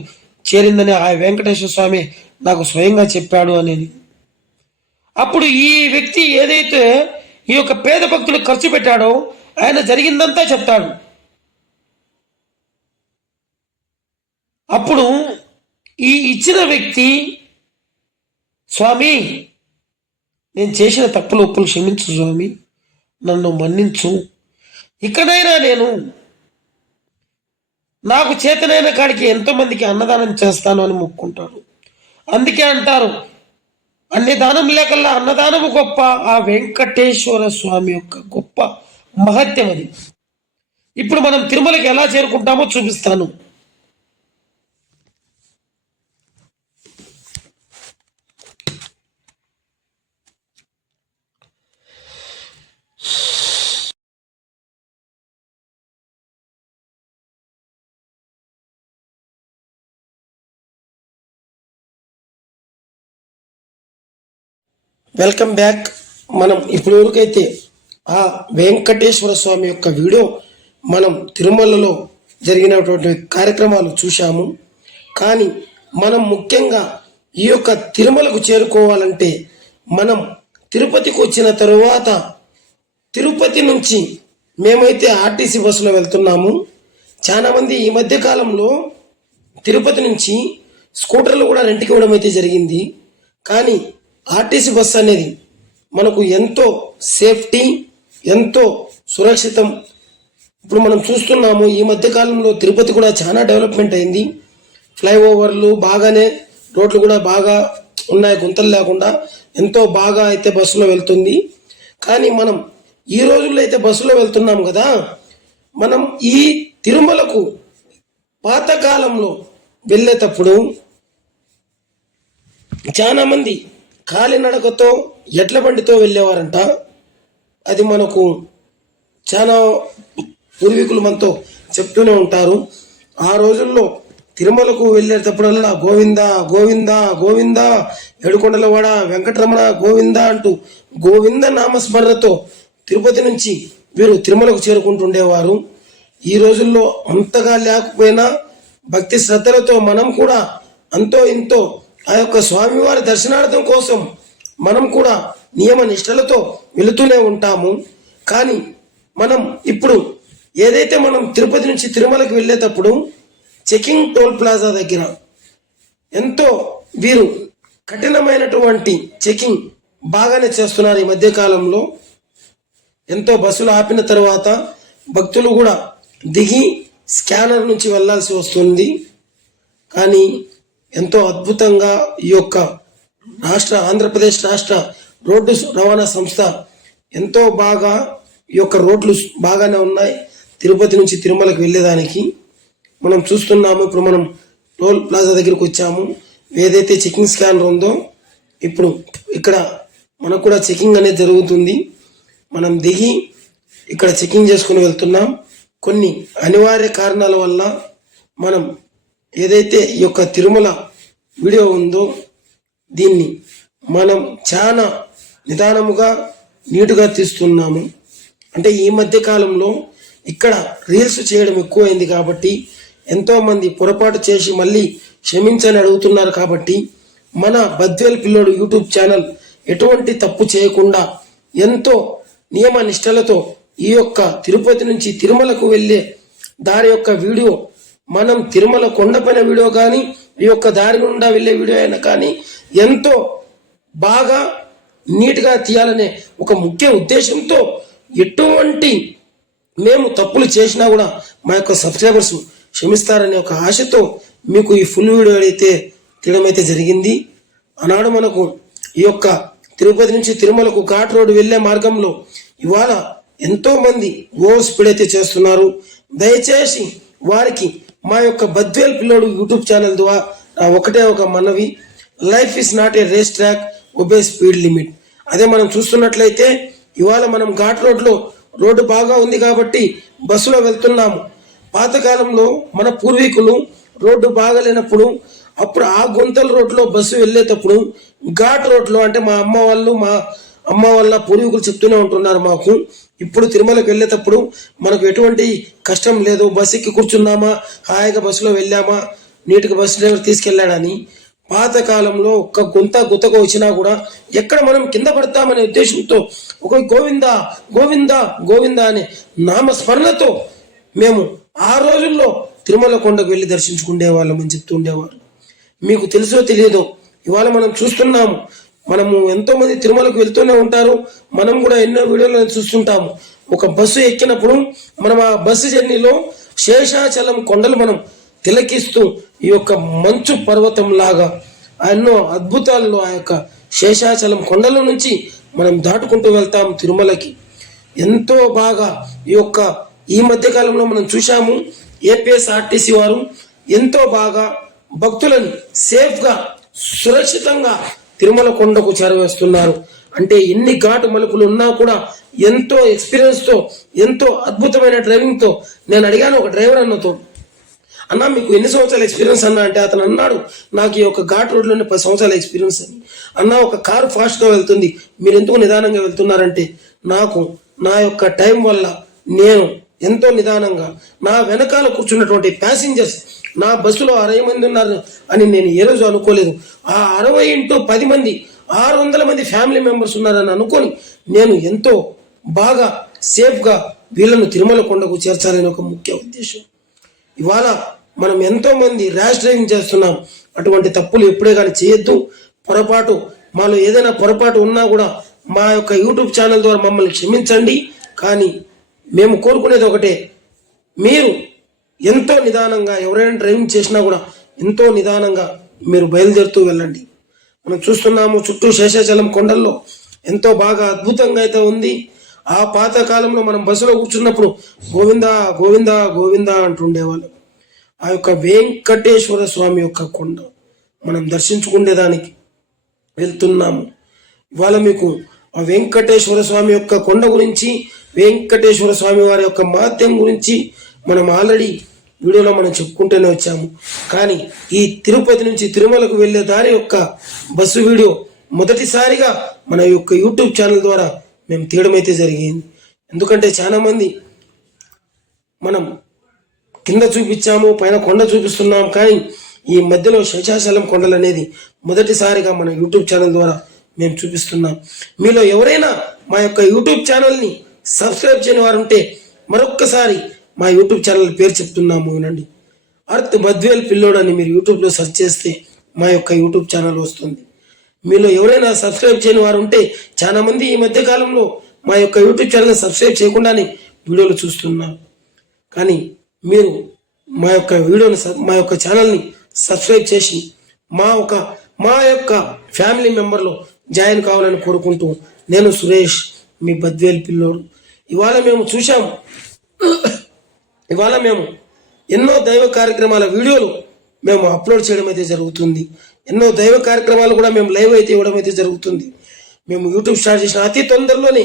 చేరిందని ఆ వెంకటేశ్వర స్వామి నాకు స్వయంగా చెప్పాడు అనేది. అప్పుడు ఈ వ్యక్తి ఏదైతే ఈ యొక్క పేద భక్తులు ఖర్చు పెట్టాడో ఆయన జరిగిందంతా చెప్తాడు. అప్పుడు ఈ ఇచ్చిన వ్యక్తి, స్వామి నేను చేసిన తప్పులు ఒప్పులు క్షమించు స్వామి, నన్ను మన్నించు, ఇకనైనా నేను నాకు చేతనైన కాడికి ఎంతోమందికి అన్నదానం చేస్తాను అని మొక్కుంటాడు. అందుకే అంటారు, అన్ని దానం లేకల్లా అన్నదానము గొప్ప. ఆ వెంకటేశ్వర స్వామి యొక్క గొప్ప మహత్యం అది. ఇప్పుడు మనం తిరుమలకి ఎలా చేరుకుంటామో చూపిస్తాను. Welcome back. మనం ఇప్పుడు వరకైతే ఆ వెంకటేశ్వర స్వామి యొక్క వీడియో మనం తిరుమలలో జరిగినటువంటి కార్యక్రమాలు చూశాము. కానీ మనం ముఖ్యంగా ఈ యొక్క తిరుమలకు చేరుకోవాలంటే మనం తిరుపతికి వచ్చిన తరువాత తిరుపతి నుంచి మేమైతే ఆర్టీసీ బస్సులో వెళ్తున్నాము. చాలామంది ఈ మధ్య కాలంలో తిరుపతి నుంచి స్కూటర్లు కూడా రెంట్కి ఇవ్వడం అయితే జరిగింది. కానీ ఆర్టీసీ బస్సు అనేది మనకు ఎంతో సేఫ్టీ, ఎంతో సురక్షితం. ఇప్పుడు మనం చూస్తున్నాము ఈ మధ్య కాలంలో తిరుపతి కూడా చాలా డెవలప్మెంట్ అయింది. ఫ్లైఓవర్లు బాగానే, రోడ్లు కూడా బాగా ఉన్నాయి, గుంతలు లేకుండా ఎంతో బాగా అయితే బస్సులో వెళ్తుంది. కానీ మనం ఈ రోజుల్లో అయితే బస్సులో వెళ్తున్నాం కదా, మనం ఈ తిరుమలకు పాతకాలంలో వెళ్ళేటప్పుడు చాలా మంది కాలినడకతో ఎడ్ల బండితో వెళ్ళేవారంట. అది మనకు చాలా పూర్వీకులు మనతో చెప్తూనే ఉంటారు. ఆ రోజుల్లో తిరుమలకు వెళ్ళేటప్పుడల్లా గోవింద గోవింద గోవింద, ఏడుకొండలవాడ వెంకటరమణ గోవింద అంటూ గోవింద నామస్మరణతో తిరుపతి నుంచి వీరు తిరుమలకు చేరుకుంటుండేవారు. ఈ రోజుల్లో అంతగా లేకపోయినా భక్తి శ్రద్ధలతో మనం కూడా అంతో ఇంతో ఆ యొక్క స్వామివారి దర్శనార్థం కోసం మనం కూడా నియమ నిష్టలతో వెళుతూనే ఉంటాము. కానీ మనం ఇప్పుడు ఏదైతే మనం తిరుపతి నుంచి తిరుమలకు వెళ్ళేటప్పుడు చెకింగ్ టోల్ ప్లాజా దగ్గర ఎంతో వీరు కఠినమైనటువంటి చెకింగ్ బాగానే చేస్తున్నారు. ఈ మధ్యకాలంలో ఎంతో బస్సులు ఆపిన తర్వాత భక్తులు కూడా దిగి స్కానర్ నుంచి వెళ్లాల్సి వస్తుంది. కానీ ఎంతో అద్భుతంగా ఈ యొక్క ఆంధ్రప్రదేశ్ రాష్ట్ర రోడ్డు రవాణా సంస్థ ఎంతో బాగా ఈ యొక్క రోడ్లు బాగానే ఉన్నాయి. తిరుపతి నుంచి తిరుమలకు వెళ్ళేదానికి మనం చూస్తున్నాము. ఇప్పుడు మనం టోల్ ప్లాజా దగ్గరికి వచ్చాము. ఏదైతే చెకింగ్ స్కానర్ ఉందో ఇప్పుడు ఇక్కడ మనకు కూడా చెకింగ్ అనేది జరుగుతుంది. మనం దిగి ఇక్కడ చెకింగ్ చేసుకుని వెళ్తున్నాం. కొన్ని అనివార్య కారణాల వల్ల మనం ఏదైతే ఈ యొక్క తిరుమల వీడియో ఉందో దీన్ని మనం చాలా నిదానముగా నీటుగా తీస్తున్నాము. అంటే ఈ మధ్య కాలంలో ఇక్కడ రీల్స్ చేయడం ఎక్కువైంది కాబట్టి ఎంతోమంది పొరపాటు చేసి మళ్ళీ క్షమించని అడుగుతున్నారు. కాబట్టి మన బద్వేల్ పిల్లోడు యూట్యూబ్ ఛానల్ ఎటువంటి తప్పు చేయకుండా ఎంతో నియమ నిష్టలతో ఈ యొక్క తిరుపతి నుంచి తిరుమలకు వెళ్ళే దారి యొక్క వీడియో, మనం తిరుమల కొండపైన వీడియో కానీ ఈ యొక్క దారి గుండా వెళ్ళే వీడియో అయినా కానీ ఎంతో బాగా నీట్గా తీయాలనే ఒక ముఖ్య ఉద్దేశంతో, ఎటువంటి మేము తప్పులు చేసినా కూడా మా యొక్క సబ్స్క్రైబర్స్ క్షమిస్తారనే ఒక ఆశతో మీకు ఈ ఫుల్ వీడియో అయితే తీయడం అయితే జరిగింది. ఆనాడు మనకు ఈ యొక్క తిరుపతి నుంచి తిరుమలకు ఘాట్ రోడ్డు వెళ్ళే మార్గంలో ఇవాళ ఎంతో మంది ఓవర్ స్పీడ్ అయితే చేస్తున్నారు. దయచేసి వారికి మా యొక్క బద్వేల్ పిల్లోడు యూట్యూబ్ ఛానల్ ద్వారా ఒకటే ఒక మనవి, life is not a race track, obey speed limit. అదే మనం చూస్తున్నట్లయితే ఇవాళ మనం ఘాట్ రోడ్డు బాగా ఉంది కాబట్టి బస్సులో వెళ్తున్నాము. పాతకాలంలో మన పూర్వీకులు రోడ్డు బాగలేనప్పుడు అప్పుడు ఆ గుంతల రోడ్లో బస్సు వెళ్ళేటప్పుడు ఘాట్ రోడ్లో, అంటే మా అమ్మ వాళ్ళ పూర్వీకులు చెప్తూనే ఉంటున్నారు మాకు, ఇప్పుడు తిరుమలకు వెళ్ళేటప్పుడు మనకు ఎటువంటి కష్టం లేదు, బస్సు ఎక్కి కూర్చున్నామా, హాయిగా బస్సులో వెళ్ళామా, నీట్గా బస్సు డ్రైవర్ తీసుకెళ్ళాడని. పాతకాలంలో ఒక్క గుత్తకు వచ్చినా కూడా ఎక్కడ మనం కింద పడతామనే ఉద్దేశంతో ఒక గోవింద గోవింద గోవింద అనే నామస్మరణతో మేము ఆ రోజుల్లో తిరుమల కొండకు వెళ్ళి దర్శించుకునే వాళ్ళమని చెప్తూ ఉండేవారు. మీకు తెలుసో తెలియదో ఇవాళ మనం చూస్తున్నాము, మనము ఎంతో మంది తిరుమలకు వెళ్తూనే ఉంటారు. మనం కూడా ఎన్నో వీడియోలను చూస్తుంటాము. ఒక బస్సు ఎక్కినప్పుడు మనం ఆ బస్సు జర్నీలో శేషాచలం కొండలు మనం తిలకిస్తూ ఈ యొక్క మంచు పర్వతం లాగా ఎన్నో అద్భుతాలలో ఆ యొక్క శేషాచలం కొండల నుంచి మనం దాటుకుంటూ వెళ్తాం తిరుమలకి. ఎంతో బాగా ఈ మధ్య కాలంలో మనం చూశాము, ఏపీఎస్ఆర్టీసీ వారు ఎంతో బాగా భక్తులను సేఫ్గా సురక్షితంగా తిరుమల కొండకు చేరవేస్తున్నారు. అంటే ఎన్ని ఘాటు మలుపులు ఉన్నా కూడా ఎంతో ఎక్స్పీరియన్స్తో, ఎంతో అద్భుతమైన డ్రైవింగ్తో. నేను అడిగాను ఒక డ్రైవర్ అన్నతో, అన్న మీకు ఎన్ని సంవత్సరాల ఎక్స్పీరియన్స్ అన్న అంటే అతను అన్నాడు నాకు ఈ యొక్క ఘాట్ రోడ్లోనే 10 సంవత్సరాల ఎక్స్పీరియన్స్ అని. అన్న ఒక కారు ఫాస్ట్గా వెళ్తుంది, మీరు ఎందుకు నిదానంగా వెళ్తున్నారంటే నాకు నా యొక్క టైం వల్ల నేను ఎంతో నిదానంగా, నా వెనకాల కూర్చున్నటువంటి ప్యాసింజర్స్ నా బస్సులో 60 మంది ఉన్నారు అని నేను ఏ రోజు అనుకోలేదు. ఆ 60 × 10 మంది 600 మంది ఫ్యామిలీ మెంబర్స్ ఉన్నారని అనుకొని నేను ఎంతో బాగా సేఫ్గా వీళ్ళను తిరుమల కొండకు చేర్చాలని ఒక ముఖ్య ఉద్దేశం. ఇవాళ మనం ఎంతో మంది ర్యాష్ డ్రైవింగ్ చేస్తున్నాం. అటువంటి తప్పులు ఎప్పుడే కానీ చేయొద్దు. పొరపాటు మాలో ఏదైనా పొరపాటు ఉన్నా కూడా మా యొక్క యూట్యూబ్ ఛానల్ ద్వారా మమ్మల్ని క్షమించండి. కానీ మేము కోరుకునేది ఒకటే, మీరు ఎంతో నిదానంగా ఎవరైనా డ్రైవింగ్ చేసినా కూడా ఎంతో నిదానంగా మీరు బయలుదేరుతూ వెళ్ళండి. మనం చూస్తున్నాము చుట్టూ శేషాచలం కొండల్లో ఎంతో బాగా అద్భుతంగా అయితే ఉంది. ఆ పాత కాలంలో మనం బస్సులో కూర్చున్నప్పుడు గోవిందా గోవిందా గోవిందా అంటుండేవాళ్ళం. ఆ యొక్క వెంకటేశ్వర స్వామి యొక్క కొండ మనం దర్శించుకునేదానికి వెళ్తున్నాము. ఇవాళ మీకు ఆ వెంకటేశ్వర స్వామి యొక్క కొండ గురించి, వెంకటేశ్వర స్వామి వారి యొక్క మహత్యం గురించి మనం ఆల్రెడీ వీడియోలో మనం చెప్పుకుంటూనే వచ్చాము. కానీ ఈ తిరుపతి నుంచి తిరుమలకు వెళ్ళే దారి యొక్క బస్సు వీడియో మొదటిసారిగా మన యొక్క యూట్యూబ్ ఛానల్ ద్వారా మేము తీయడం అయితే జరిగింది. ఎందుకంటే చాలా మంది మనం కింద చూపించాము, పైన కొండ చూపిస్తున్నాం, కానీ ఈ మధ్యలో శేషాచలం కొండలు అనేది మొదటిసారిగా మన యూట్యూబ్ ఛానల్ ద్వారా మేము చూపిస్తున్నాం. మీలో ఎవరైనా మా యొక్క యూట్యూబ్ ఛానల్ని సబ్స్క్రైబ్ చేయని వారు ఉంటే మరొక్కసారి మా యూట్యూబ్ ఛానల్ పేరు చెప్తున్నాము వినండి. అర్త్ బద్వేల్ పిల్లోడు అని మీరు యూట్యూబ్లో సెర్చ్ చేస్తే మా యొక్క యూట్యూబ్ ఛానల్ వస్తుంది. మీలో ఎవరైనా సబ్స్క్రైబ్ చేయని వారు ఉంటే, చాలా మంది ఈ మధ్య కాలంలో మా యొక్క యూట్యూబ్ ఛానల్ సబ్స్క్రైబ్ చేయకుండానే వీడియోలు చూస్తున్నారు. కానీ మీరు మా యొక్క వీడియోని, మా యొక్క ఛానల్ని సబ్స్క్రైబ్ చేసి మా యొక్క ఫ్యామిలీ మెంబర్లో జాయిన్ కావాలని కోరుకుంటూ, నేను సురేష్, మీ బద్వేల్ పిల్లోడు. ఇవాళ మేము ఎన్నో దైవ కార్యక్రమాల వీడియోలు మేము అప్లోడ్ చేయడం అయితే జరుగుతుంది. ఎన్నో దైవ కార్యక్రమాలు కూడా మేము లైవ్ అయితే ఇవ్వడం అయితే జరుగుతుంది. మేము యూట్యూబ్ స్టార్ట్ చేసిన అతి తొందరలోనే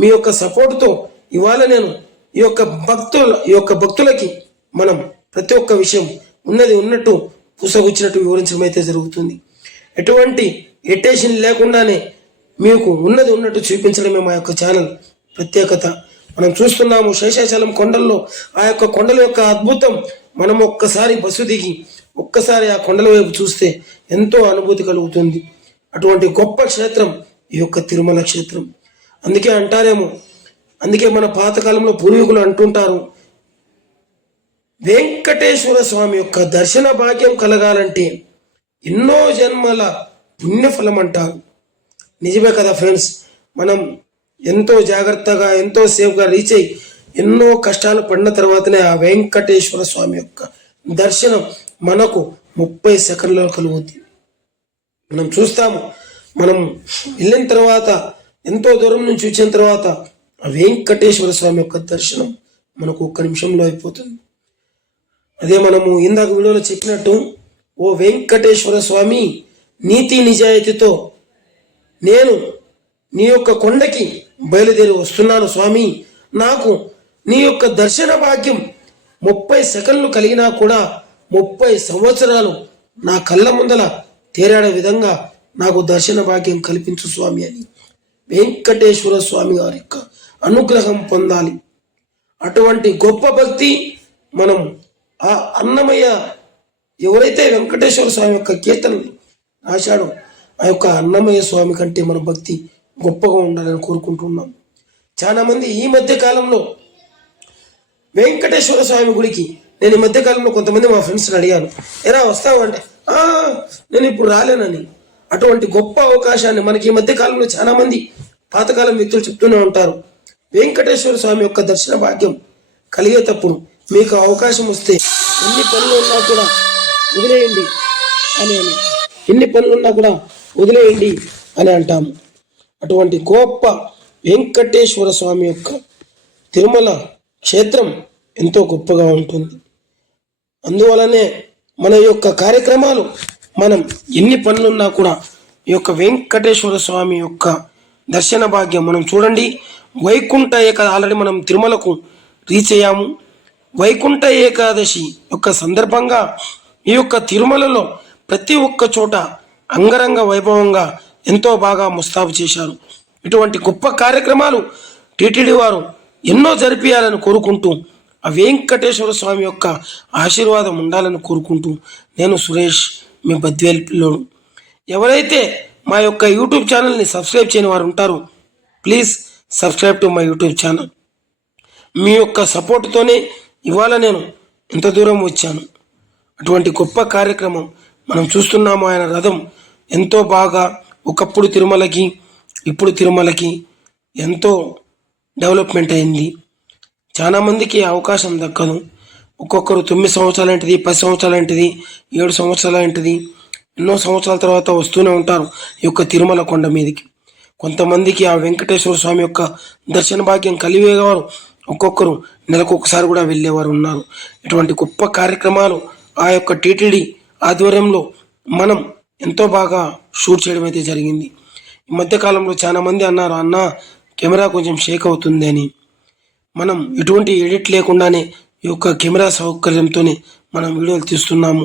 మీ యొక్క సపోర్ట్తో ఇవాళ నేను ఈ యొక్క భక్తులకి మనం ప్రతి ఒక్క విషయం ఉన్నది ఉన్నట్టు పూసగుచ్చినట్టు వివరించడం అయితే జరుగుతుంది. ఎటువంటి ఎటేషన్ లేకుండానే మీకు ఉన్నది ఉన్నట్టు చూపించడమే మా యొక్క ఛానల్ ప్రత్యేకత. మనం చూస్తున్నాము శేషాచలం కొండల్లో ఆ యొక్క కొండల యొక్క అద్భుతం. మనం ఒక్కసారి బస్సు దిగి ఒక్కసారి ఆ కొండల వైపు చూస్తే ఎంతో అనుభూతి కలుగుతుంది. అటువంటి గొప్ప క్షేత్రం ఈ యొక్క తిరుమల క్షేత్రం. అందుకే మన పాతకాలంలో పూర్వీకులు అంటుంటారు, వెంకటేశ్వర స్వామి యొక్క దర్శన భాగ్యం కలగాలంటే ఎన్నో జన్మల పుణ్యఫలం అంటారు. నిజమే కదా ఫ్రెండ్స్. మనం ఎంతో జాగ్రత్తగా, ఎంతో సేఫ్గా రీచ్ అయ్యి ఎన్నో కష్టాలు పడిన తర్వాతనే ఆ వెంకటేశ్వర స్వామి యొక్క దర్శనం మనకు 30 సెకండ్లలో కలుగుద్ది. మనం చూస్తాము, మనం వెళ్ళిన తర్వాత ఎంతో దూరం నుంచి వచ్చిన తర్వాత ఆ వెంకటేశ్వర స్వామి యొక్క దర్శనం మనకు 1 నిమిషంలో అయిపోతుంది. అదే మనము ఇందాక వీడియోలో చెప్పినట్టు, ఓ వెంకటేశ్వర స్వామి, నీతి నిజాయితీతో నేను నీ యొక్క కొండకి బయలుదేరి వస్తున్నాను స్వామి, నాకు నీ యొక్క దర్శన భాగ్యం 30 సెకండ్లు కలిగినా కూడా 30 సంవత్సరాలు నా కళ్ళ ముందల తేరాడే విధంగా నాకు దర్శన భాగ్యం కల్పించు స్వామి అని వెంకటేశ్వర స్వామి గారి యొక్క అనుగ్రహం పొందాలి. అటువంటి గొప్ప భక్తి మనం ఆ అన్నమయ్య ఎవరైతే వెంకటేశ్వర స్వామి యొక్క కీర్తనలు రాశాడో ఆ యొక్క అన్నమయ్య స్వామి కంటే మన భక్తి గొప్పగా ఉండాలని కోరుకుంటున్నాం. చాలా మంది ఈ మధ్య కాలంలో వెంకటేశ్వర స్వామి గుడికి, నేను ఈ మధ్య కాలంలో కొంతమంది మా ఫ్రెండ్స్ని అడిగాను, ఎలా వస్తావు అంటే నేను ఇప్పుడు రాలేనని. అటువంటి గొప్ప అవకాశాన్ని మనకి ఈ మధ్య కాలంలో చాలా మంది పాతకాలం వ్యక్తులు చెప్తూనే ఉంటారు. వెంకటేశ్వర స్వామి యొక్క దర్శన భాగ్యం కలిగేటప్పుడు మీకు అవకాశం వస్తే ఎన్ని పనులు ఉన్నా కూడా వదిలేయండి అని అంటాము. అటువంటి గొప్ప వెంకటేశ్వర స్వామి యొక్క తిరుమల క్షేత్రం ఎంతో గొప్పగా ఉంటుంది. అందువలనే మన యొక్క కార్యక్రమాలు, మనం ఎన్ని పనులున్నా కూడా ఈ యొక్క వెంకటేశ్వర స్వామి యొక్క దర్శన భాగ్యం మనం చూడండి. వైకుంఠ ఏకాదశి ఆల్రెడీ మనం తిరుమలకు రీచ్ అయ్యాము. వైకుంఠ ఏకాదశి యొక్క సందర్భంగా ఈ యొక్క తిరుమలలో ప్రతి ఒక్క చోట అంగరంగ వైభవంగా ఎంతో బాగా ముస్తాబు చేశారు. ఇటువంటి గొప్ప కార్యక్రమాలు టీటీడీ వారు ఎన్నో జరిపించాలని కోరుకుంటూ ఆ వెంకటేశ్వర స్వామి యొక్క ఆశీర్వాదం ఉండాలని కోరుకుంటూ నేను సురేష్, మీ బద్వేల్ పిల్లోడు. ఎవరైతే మా యొక్క యూట్యూబ్ ఛానల్ని సబ్స్క్రైబ్ చేయని వారు ఉంటారో please subscribe to my YouTube channel. మీ యొక్క సపోర్ట్తోనే ఇవాళ నేను ఇంత దూరం వచ్చాను. అటువంటి గొప్ప కార్యక్రమం మనం చూస్తున్నాము. ఆయన రథం ఎంతో బాగా ఒకప్పుడు తిరుమలకి ఇప్పుడు తిరుమలకి ఎంతో డెవలప్మెంట్ అయింది. చాలామందికి అవకాశం దక్కదు. ఒక్కొక్కరు 9 సంవత్సరాలు ఏంటిది, 10 సంవత్సరాలు ఏంటిది, 7 సంవత్సరాలు ఏంటిది, ఎన్నో సంవత్సరాల తర్వాత వస్తూనే ఉంటారు ఈ యొక్క తిరుమల కొండ మీదకి. కొంతమందికి ఆ వెంకటేశ్వర స్వామి యొక్క దర్శన భాగ్యం కలిగేవారు ఒక్కొక్కరు నెలకు ఒకసారి కూడా వెళ్ళేవారు ఉన్నారు. ఇటువంటి గొప్ప కార్యక్రమాలు ఆ యొక్క టీటీడీ ఆధ్వర్యంలో మనం ఎంతో బాగా షూట్ చేయడం అయితే జరిగింది. ఈ మధ్యకాలంలో చాలామంది అన్నారు, అన్న కెమెరా కొంచెం షేక్ అవుతుంది అని. మనం ఎటువంటి ఎడిట్ లేకుండానే ఈ యొక్క కెమెరా సౌకర్యంతోనే మనం వీడియోలు తీస్తున్నాము.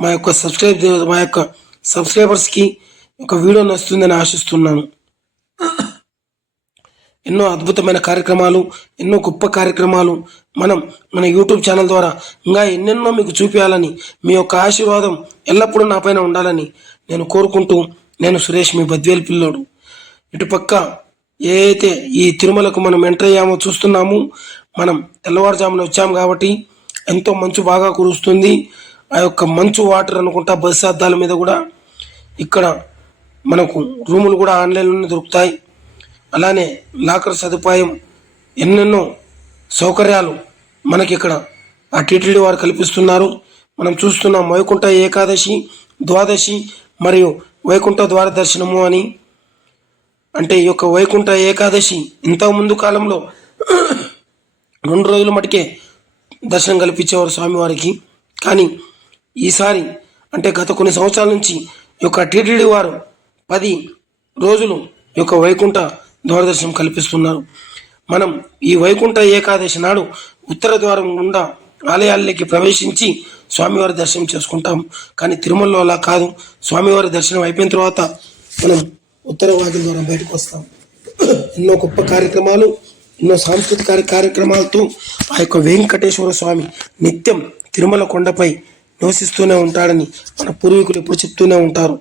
మా యొక్క సబ్స్క్రైబర్స్కి ఒక వీడియో నచ్చుతుందని ఆశిస్తున్నాను. ఎన్నో అద్భుతమైన కార్యక్రమాలు, ఎన్నో గొప్ప కార్యక్రమాలు మన యూట్యూబ్ ఛానల్ ద్వారా ఇంకా ఎన్నెన్నో మీకు చూపించాలని, మీ యొక్క ఆశీర్వాదం ఎల్లప్పుడూ నా పైన ఉండాలని నేను కోరుకుంటూ నేను సురేష్, మీ బద్వేల్ పిల్లోడు. ఇటుపక్క ఏదైతే ఈ తిరుమలకు మనం ఎంటర్ అయ్యామో చూస్తున్నాము. మనం తెల్లవారుజామున వచ్చాము కాబట్టి ఎంతో మంచు బాగా కురుస్తుంది. ఆ యొక్క మంచు వాటర్ అనుకుంటా బస్సు అద్దాల మీద కూడా ఇక్కడ మనకు రూములు కూడా ఆన్లైన్లోనే దొరుకుతాయి. అలానే లాకర్ సదుపాయం, ఎన్నెన్నో సౌకర్యాలు మనకి ఇక్కడ ఆ టీటీడీ వారు కల్పిస్తున్నారు. మనం చూస్తున్నాం వైకుంఠ ఏకాదశి, ద్వాదశి మరియు వైకుంఠ ద్వార దర్శనము అని. అంటే ఈ యొక్క వైకుంఠ ఏకాదశి ఇంతకుముందు కాలంలో 2 రోజుల మటుకే దర్శనం కల్పించేవారు స్వామివారికి. కానీ ఈసారి అంటే గత కొన్ని సంవత్సరాల నుంచి ఈ యొక్క టీటీడీ వారు 10 రోజులు ఈ యొక్క వైకుంఠ ద్వారదర్శనం కల్పిస్తున్నారు. మనం ఈ వైకుంఠ ఏకాదశి నాడు ఉత్తర ద్వారం గుండా ఆలయాల్లోకి ప్రవేశించి స్వామివారి దర్శనం చేసుకుంటాం. కానీ తిరుమలలో అలా కాదు. స్వామివారి దర్శనం అయిపోయిన తర్వాత మనం ఉత్తర వాకిలి ద్వారా బయటకు వస్తాం. ఎన్నో గొప్ప కార్యక్రమాలు, ఎన్నో సాంస్కృతిక కార్యక్రమాలతో ఆ యొక్క వెంకటేశ్వర స్వామి నిత్యం తిరుమల కొండపై నివసిస్తూనే ఉంటాడని మన పూర్వీకులు ఎప్పుడు చెప్తూనే ఉంటారు.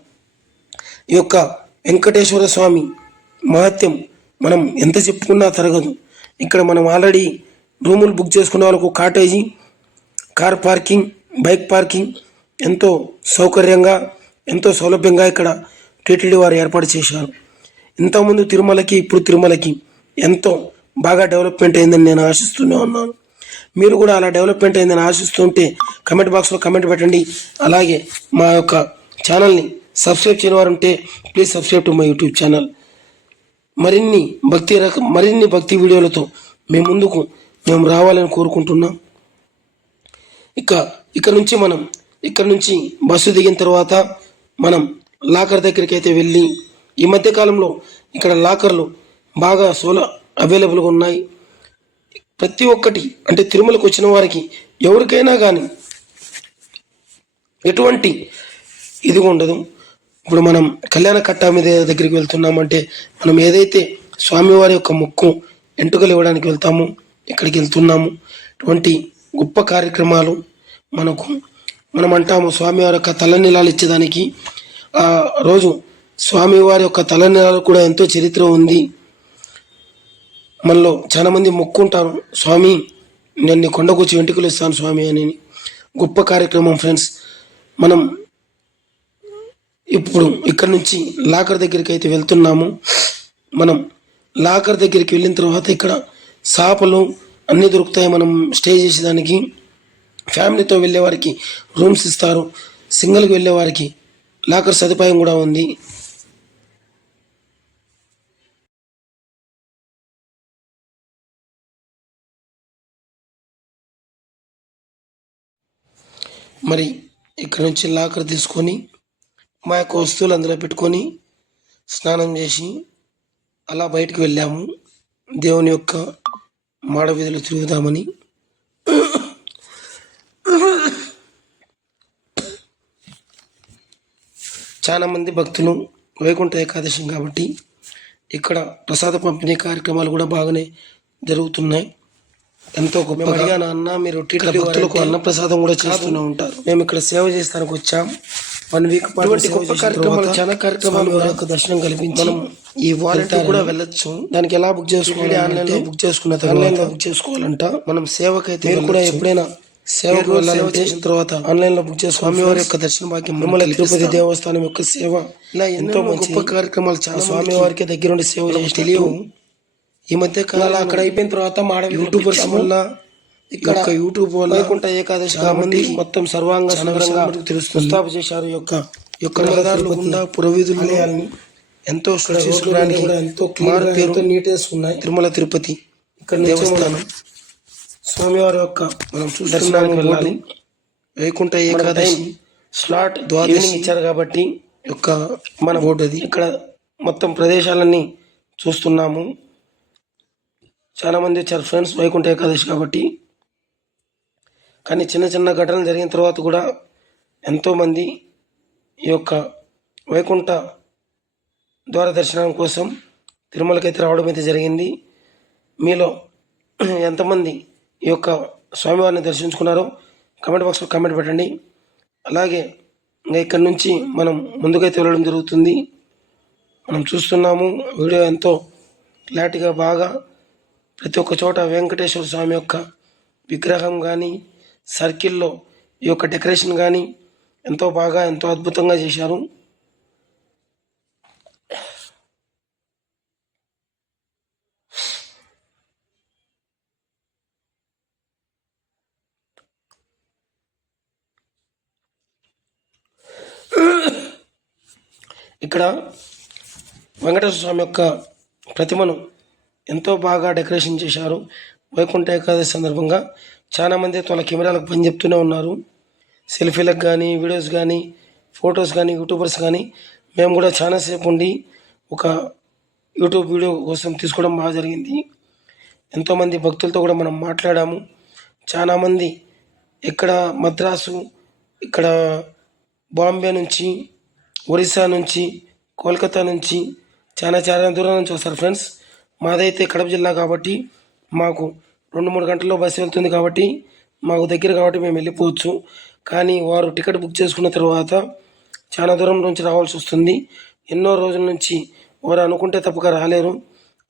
ఈ యొక్క వెంకటేశ్వర స్వామి మహత్యం మనం ఎంత చెప్పుకున్నా తరగదు. ఇక్కడ మనం ఆల్రెడీ రూములు బుక్ చేసుకున్న వాళ్ళకు cottage, car parking, bike parking ఎంతో సౌకర్యంగా, ఎంతో సౌలభ్యంగా ఇక్కడ టీటీడీ వారు ఏర్పాటు చేశారు. ఇంతకుముందు తిరుమలకి ఇప్పుడు తిరుమలకి ఎంతో బాగా డెవలప్మెంట్ అయిందని నేను ఆశిస్తూనే ఉన్నాను. మీరు కూడా అలా డెవలప్మెంట్ అయిందని ఆశిస్తుంటే కమెంట్ బాక్స్లో కమెంట్ పెట్టండి. అలాగే మా యొక్క ఛానల్ని సబ్స్క్రైబ్ చేయని వారు ఉంటే please subscribe to my YouTube channel. మరిన్ని భక్తి వీడియోలతో మేము ముందుకు రావాలని కోరుకుంటున్నాం. ఇక్కడ నుంచి బస్సు దిగిన తర్వాత మనం లాకర్ దగ్గరికి అయితే వెళ్ళి, ఈ మధ్యకాలంలో ఇక్కడ లాకర్లు బాగా అవైలబుల్గా ఉన్నాయి. ప్రతి ఒక్కటి అంటే తిరుమలకు వచ్చిన వారికి ఎవరికైనా కానీ ఎటువంటి ఇది ఉండదు. ఇప్పుడు మనం కళ్యాణ కట్ట మీద దగ్గరికి వెళ్తున్నామంటే మనం ఏదైతే స్వామివారి యొక్క మొక్కు ఎంటుకలు ఇవ్వడానికి వెళ్తామో ఇక్కడికి వెళ్తున్నాము. ఇటువంటి గొప్ప కార్యక్రమాలు మనం అంటాము స్వామివారి యొక్క తలనీలాలు ఇచ్చేదానికి. ఆ రోజు స్వామివారి యొక్క తలనీలాలు కూడా ఎంతో చరిత్ర ఉంది. మనలో చాలామంది మొక్కుంటారు, స్వామి నేను నీ కొండకొచ్చి వెంట్రుకలు ఇస్తాను స్వామి అని. గొప్ప కార్యక్రమం ఫ్రెండ్స్. మనం ఇప్పుడు ఇక్కడ నుంచి లాకర్ దగ్గరికి అయితే వెళ్తున్నాము. మనం లాకర్ దగ్గరికి వెళ్ళిన తర్వాత ఇక్కడ సాపలు అన్నీ దొరుకుతాయి. మనం స్టే చేసేదానికి ఫ్యామిలీతో వెళ్ళే వారికి రూమ్స్ ఇస్తారు. సింగిల్కి వెళ్ళే వారికి లాకర్ సదుపాయం కూడా ఉంది. మరి ఇక్కడ నుంచి లాకర్ తీసుకొని మా యొక్క వస్తువులు అందులో పెట్టుకొని స్నానం చేసి అలా బయటకు వెళ్ళాము. దేవుని యొక్క మాడ వీధులు తిరుగుదామని. చాలామంది భక్తులు వైకుంఠ ఏకాదశి కాబట్టి ఇక్కడ ప్రసాద పంపిణీ కార్యక్రమాలు కూడా బాగానే జరుగుతున్నాయి. ఎంతో గొప్పగా నాన్న మీరు భక్తులకు అన్నప్రసాదం కూడా చేస్తూనే ఉంటారు. మేము ఇక్కడ సేవ చేస్తానికి వచ్చాం. 1 వీక్ పాటు గొప్ప కార్యక్రమాలు చాలా కార్యక్రమాలు యొక్క దర్శనం కల్పించి మనం ఈ వారంటీ కూడా వెళ్ళొచ్చు. దానికి ఎలా బుక్ చేసుకోవాలి? ఆన్లైన్లో బుక్ చేసుకున్న ఆన్లైన్లో బుక్ చేసుకోవాలంట. మనం సేవకైతే మీరు కూడా ఎప్పుడైనా సేవకు వెళ్ళాలంటే చేసిన తర్వాత ఆన్లైన్ లో బుక్ చేసి స్వామివారి యొక్క దర్శన భాగ్యం తిరుమల తిరుపతి దేవస్థానం యొక్క సేవ ఇలా ఎంతో గొప్ప కార్యక్రమాలు చాలా స్వామివారికి దగ్గరుండి సేవ చేసి తెలియవు. ఈ మధ్య కాలంలో అక్కడ అయిపోయిన తర్వాత యూట్యూబర్స్ వల్ల ఇక్కడ యూట్యూబ్ వల్ల వైకుంఠ ఏకాదశి కాబట్టి మొత్తం సర్వాంగ సంగ్రంగా తెలుస్తుంది. స్థాపన చేశారు యొక్క రహదారులు గుండా పురవీధులు ఎంతో సృష్టించడానికి కూడా ఎంతో క్లియర్ ఎంతో నీట్నెస్ ఉన్నాయి. తిరుమల తిరుపతి ఇక్కడ దేవస్థానం స్వామివారి యొక్క మనం దర్శనానికి వెళ్ళాలి. వైకుంఠ ఏకాదశి స్లాట్ ద్వాదశి ఇచ్చారు కాబట్టి యొక్క మన బోర్డు అది. ఇక్కడ మొత్తం ప్రదేశాలన్నీ చూస్తున్నాము. చాలా మంది వచ్చారు ఫ్రెండ్స్ వైకుంఠ ఏకాదశి కాబట్టి. కానీ చిన్న చిన్న ఘటనలు జరిగిన తర్వాత కూడా ఎంతోమంది ఈ యొక్క వైకుంఠ ద్వార దర్శనం కోసం తిరుమలకైతే రావడం అయితే జరిగింది. మీలో ఎంతమంది ఈ యొక్క స్వామివారిని దర్శించుకున్నారో కామెంట్ బాక్స్లో కామెంట్ పెట్టండి. అలాగే ఇంకా ఇక్కడి నుంచి మనం ముందుకైతే వెళ్ళడం జరుగుతుంది. మనం చూస్తున్నాము వీడియో ఎంతో క్లారిటీగా బాగా ప్రతి ఒక్క చోట వెంకటేశ్వర స్వామి యొక్క విగ్రహం కానీ సర్కిల్లో ఈ యొక్క డెకరేషన్ కానీ ఎంతో బాగా ఎంతో అద్భుతంగా చేశారు. ఇక్కడ వెంకటేశ్వర స్వామి యొక్క ప్రతిమను ఎంతో బాగా డెకరేషన్ చేశారు. వైకుంఠ ఏకాదశి సందర్భంగా చాలామంది వాళ్ళ కెమెరాలకు పని చెప్తూనే ఉన్నారు. సెల్ఫీలకు కానీ వీడియోస్ కానీ ఫొటోస్ కానీ యూట్యూబర్స్ కానీ మేము కూడా చాలాసేపు ఉండి ఒక యూట్యూబ్ వీడియో కోసం తీసుకోవడం బాగా జరిగింది. ఎంతోమంది భక్తులతో కూడా మనం మాట్లాడాము. చాలామంది ఇక్కడ మద్రాసు, ఇక్కడ బాంబే నుంచి, ఒరిస్సా నుంచి, కోల్కతా నుంచి చాలా దూరం నుంచి వస్తారు ఫ్రెండ్స్. మాదైతే కడప జిల్లా కాబట్టి మాకు 2-3 గంటల్లో బస్సు వెళ్తుంది కాబట్టి మాకు దగ్గర కాబట్టి మేము వెళ్ళిపోవచ్చు. కానీ వారు టికెట్ బుక్ చేసుకున్న తర్వాత చాలా దూరం నుంచి రావాల్సి వస్తుంది. ఎన్నో రోజుల నుంచి వారు అనుకుంటే తప్పక రాలేరు.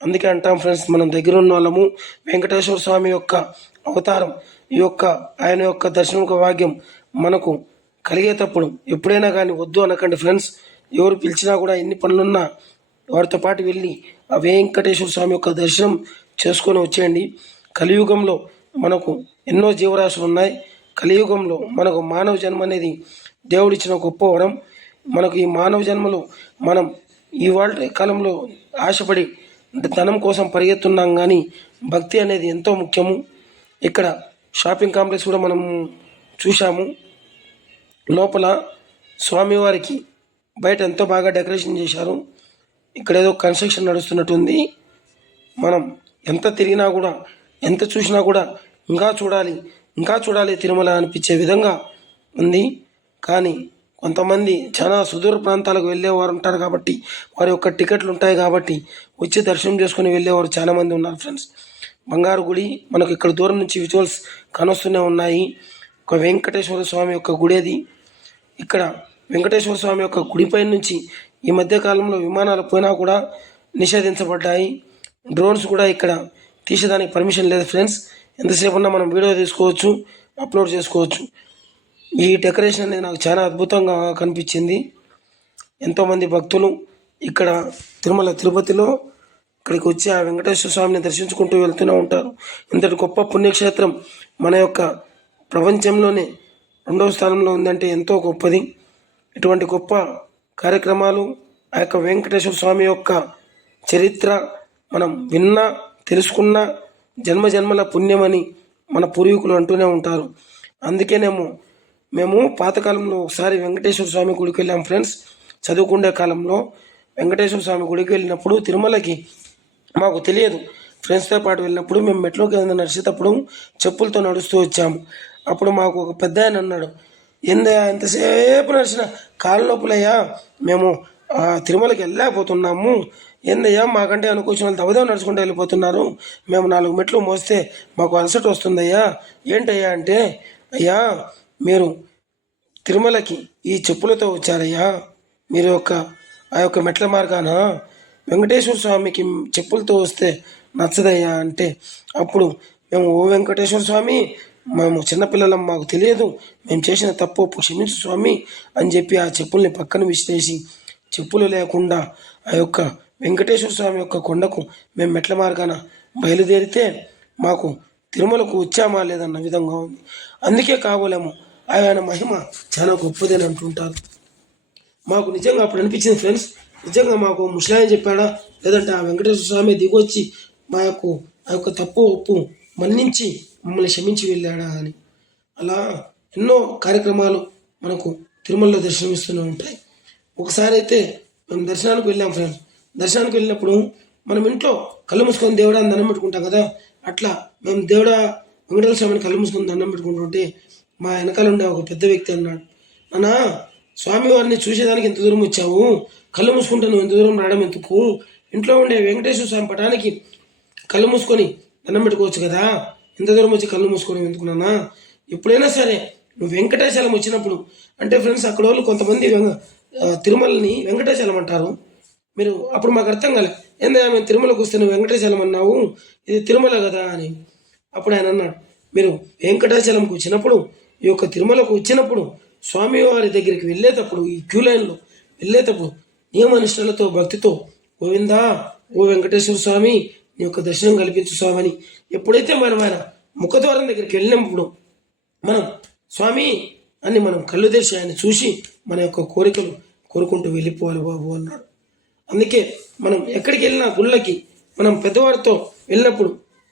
అందుకే అంటాం ఫ్రెండ్స్, మనం దగ్గర ఉన్న వాళ్ళము వెంకటేశ్వర స్వామి యొక్క అవతారం ఈ యొక్క ఆయన యొక్క దర్శనం భాగ్యం మనకు కలిగేటప్పుడు ఎప్పుడైనా కానీ వద్దు అనకండి ఫ్రెండ్స్. ఎవరు పిలిచినా కూడా ఎన్ని పనులున్నా వారితో పాటు వెళ్ళి ఆ వెంకటేశ్వర స్వామి యొక్క దర్శనం చేసుకొని వచ్చేయండి. కలియుగంలో మనకు ఎన్నో జీవరాశులు ఉన్నాయి. కలియుగంలో మనకు మానవ జన్మ అనేది దేవుడిచ్చిన గొప్ప వరం. మనకు ఈ మానవ జన్మలో మనం ఇవాళ కాలంలో ఆశపడి ధనం కోసం పరిగెత్తున్నాం, కానీ భక్తి అనేది ఎంతో ముఖ్యము. ఇక్కడ షాపింగ్ కాంప్లెక్స్ కూడా మనం చూసాము. లోపల స్వామివారికి బయట ఎంతో బాగా డెకరేషన్ చేశారు. ఇక్కడ ఏదో కన్స్ట్రక్షన్ నడుస్తున్నట్టుంది. మనం ఎంత తిరిగినా కూడా ఎంత చూసినా కూడా ఇంకా చూడాలి తిరుమల అనిపించే విధంగా ఉంది. కానీ కొంతమంది చాలా సుదూర ప్రాంతాలకు వెళ్ళేవారు ఉంటారు కాబట్టి వారి యొక్క టికెట్లు ఉంటాయి కాబట్టి వచ్చి దర్శనం చేసుకుని వెళ్ళేవారు చాలామంది ఉన్నారు ఫ్రెండ్స్. బంగారు గుడి మనకు ఇక్కడ దూరం నుంచి విజువల్స్ కానొస్తూనే ఉన్నాయి. ఒక వెంకటేశ్వర స్వామి యొక్క గుడి అది. ఇక్కడ వెంకటేశ్వర స్వామి యొక్క గుడిపై నుంచి ఈ మధ్యకాలంలో విమానాలు పోయినా కూడా నిషేధించబడ్డాయి. డ్రోన్స్ కూడా ఇక్కడ తీసేదానికి పర్మిషన్ లేదు ఫ్రెండ్స్. ఎంతసేపు ఉన్నా మనం వీడియో తీసుకోవచ్చు, అప్లోడ్ చేసుకోవచ్చు. ఈ డెకరేషన్ అనేది నాకు చాలా అద్భుతంగా కనిపించింది. ఎంతోమంది భక్తులు ఇక్కడ తిరుమల తిరుపతిలో ఇక్కడికి వచ్చి ఆ వెంకటేశ్వర స్వామిని దర్శించుకుంటూ వెళ్తూనే ఉంటారు. ఇంతటి గొప్ప పుణ్యక్షేత్రం మన యొక్క ప్రపంచంలోనే 2వ స్థానంలో ఉందంటే ఎంతో గొప్పది. ఇటువంటి గొప్ప కార్యక్రమాలు ఆ యొక్క వెంకటేశ్వర స్వామి యొక్క చరిత్ర మనం విన్నా తెలుసుకున్న జన్మజన్మల పుణ్యమని మన పూర్వీకులు అంటూనే ఉంటారు. అందుకేనేమో మేము పాతకాలంలో ఒకసారి వెంకటేశ్వర స్వామి గుడికి వెళ్ళాం ఫ్రెండ్స్. చదువుకునే కాలంలో వెంకటేశ్వర స్వామి గుడికి వెళ్ళినప్పుడు తిరుమలకి మాకు తెలియదు. ఫ్రెండ్స్తో పాటు వెళ్ళినప్పుడు మేము మెట్లోకి నడిచేటప్పుడు చెప్పులతో నడుస్తూ వచ్చాము. అప్పుడు మాకు ఒక పెద్ద ఆయన అన్నాడు, ఏందయ్యా ఎంతసేపు నడిచిన కాళ్ళ నొప్పులయ్యా, మేము తిరుమలకి వెళ్ళలేకపోతున్నాము, ఏందయ్యా మాకంటే అనుకూర్చిన వాళ్ళు దవదేవ నడుచుకుంటూ వెళ్ళిపోతున్నారు, మేము 4 మెట్లు మోస్తే మాకు అలసట వస్తుందయ్యా, ఏంటయ్యా అంటే, అయ్యా మీరు తిరుమలకి ఈ చెప్పులతో వచ్చారయ్యా, మీరు ఆ యొక్క మెట్ల మార్గాన వెంకటేశ్వర స్వామికి చెప్పులతో వస్తే నచ్చదయ్యా అంటే, అప్పుడు మేము ఓ వెంకటేశ్వర స్వామి, మేము చిన్నపిల్లలం, మాకు తెలియదు, మేము చేసిన తప్పు క్షమించు స్వామి అని చెప్పి ఆ చెప్పుల్ని పక్కన విసిరేసి చెప్పులు లేకుండా ఆ యొక్క వెంకటేశ్వర స్వామి యొక్క కొండకు మేము మెట్ల మార్గాన బయలుదేరితే మాకు తిరుమలకు వచ్చామా లేదన్న విధంగా ఉంది. అందుకే కాబోలేము ఆయన మహిమ చాలా గొప్పదని అంటుంటారు. మాకు నిజంగా అప్పుడు అనిపించింది ఫ్రెండ్స్, నిజంగా మాకు ముసలాయన చెప్పాడా, లేదంటే ఆ వెంకటేశ్వర స్వామి దిగొచ్చి ఆ యొక్క తప్పు ఒప్పు మన్నించి మమ్మల్ని క్షమించి వెళ్ళాడా అని. అలా ఎన్నో కార్యక్రమాలు మనకు తిరుమలలో దర్శనమిస్తూనే ఉంటాయి. ఒకసారి అయితే మేము దర్శనానికి వెళ్ళాం ఫ్రెండ్స్. దర్శనానికి వెళ్ళినప్పుడు మనం ఇంట్లో కళ్ళు మూసుకొని దేవుడా అని దండం పెట్టుకుంటాం కదా, అట్లా మేము దేవుడా వెంకటేశ్వర స్వామిని కళ్ళు మూసుకొని దండం పెట్టుకుంటుంటే మా వెనకాల ఉండే ఒక పెద్ద వ్యక్తి అన్నాడు, నాన్న స్వామివారిని చూసేదానికి ఎంత దూరం వచ్చావు, కళ్ళు మూసుకుంటే నువ్వు ఎంత దూరం రావడం ఎందుకు, ఇంట్లో ఉండే వెంకటేశ్వర స్వామి పటానికి కళ్ళు మూసుకొని దండం పెట్టుకోవచ్చు కదా, ఎంత దూరం వచ్చి కళ్ళు మూసుకొని ఎందుకున్నానా, ఎప్పుడైనా సరే నువ్వు వెంకటేశ్వరం వచ్చినప్పుడు అంటే ఫ్రెండ్స్ అక్కడ వాళ్ళు కొంతమంది తిరుమలని వెంకటేశ్వరం అంటారు. మీరు అప్పుడు మాకు అర్థం కాలే, ఏందా మేము తిరుమలకు వస్తే నువ్వు వెంకటేశ్వరం అన్నావు, ఇది తిరుమల కదా అని. అప్పుడు ఆయన అన్నాడు, మీరు వెంకటాచలంకు వచ్చినప్పుడు ఈ యొక్క తిరుమలకు వచ్చినప్పుడు స్వామివారి దగ్గరికి వెళ్ళేటప్పుడు ఈ క్యూ లైన్లో వెళ్ళేటప్పుడు నియమనిష్టలతో భక్తితో గోవిందా ఓ వెంకటేశ్వర స్వామి నీ యొక్క దర్శనం కల్పించు స్వామి అని ఎప్పుడైతే మనం ఆయన ముఖద్వారం దగ్గరికి వెళ్ళినప్పుడు మనం స్వామి అని మనం కళ్ళు తెరిచి ఆయన చూసి మన యొక్క కోరికలు కోరుకుంటూ వెళ్ళిపోవాలి బాబు అన్నాడు. అందుకే మనం ఎక్కడికి వెళ్ళినా గుళ్ళకి మనం పెద్దవారితో వెళ్ళినప్పుడు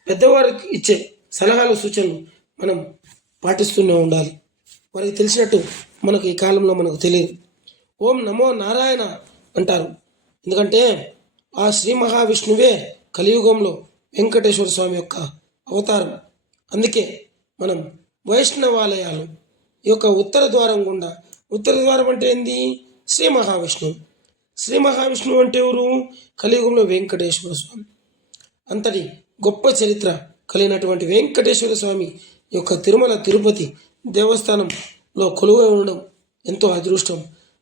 పెద్దవారికి ఇచ్చే సలహాలు సూచనలు మనం పాటిస్తూనే ఉండాలి. వారికి తెలిసినట్టు మనకు ఈ కాలంలో మనకు తెలియదు. ఓం నమో నారాయణ అంటారు, ఎందుకంటే ఆ శ్రీ మహావిష్ణువే కలియుగంలో వెంకటేశ్వర స్వామి యొక్క అవతారం. అందుకే మనం వైష్ణవాలయాలు ఈ యొక్క ఉత్తర ద్వారం గుండా, ఉత్తర ద్వారం అంటే ఏంది, శ్రీ మహావిష్ణువు. శ్రీ మహావిష్ణువు అంటే ఎవరు, కలియుగంలో వెంకటేశ్వర స్వామి. అంతటి గొప్ప చరిత్ర కలిగినటువంటి వెంకటేశ్వర స్వామి యొక్క తిరుమల తిరుపతి దేవస్థానంలో కొలువై ఉండడం ఎంతో అదృష్టం.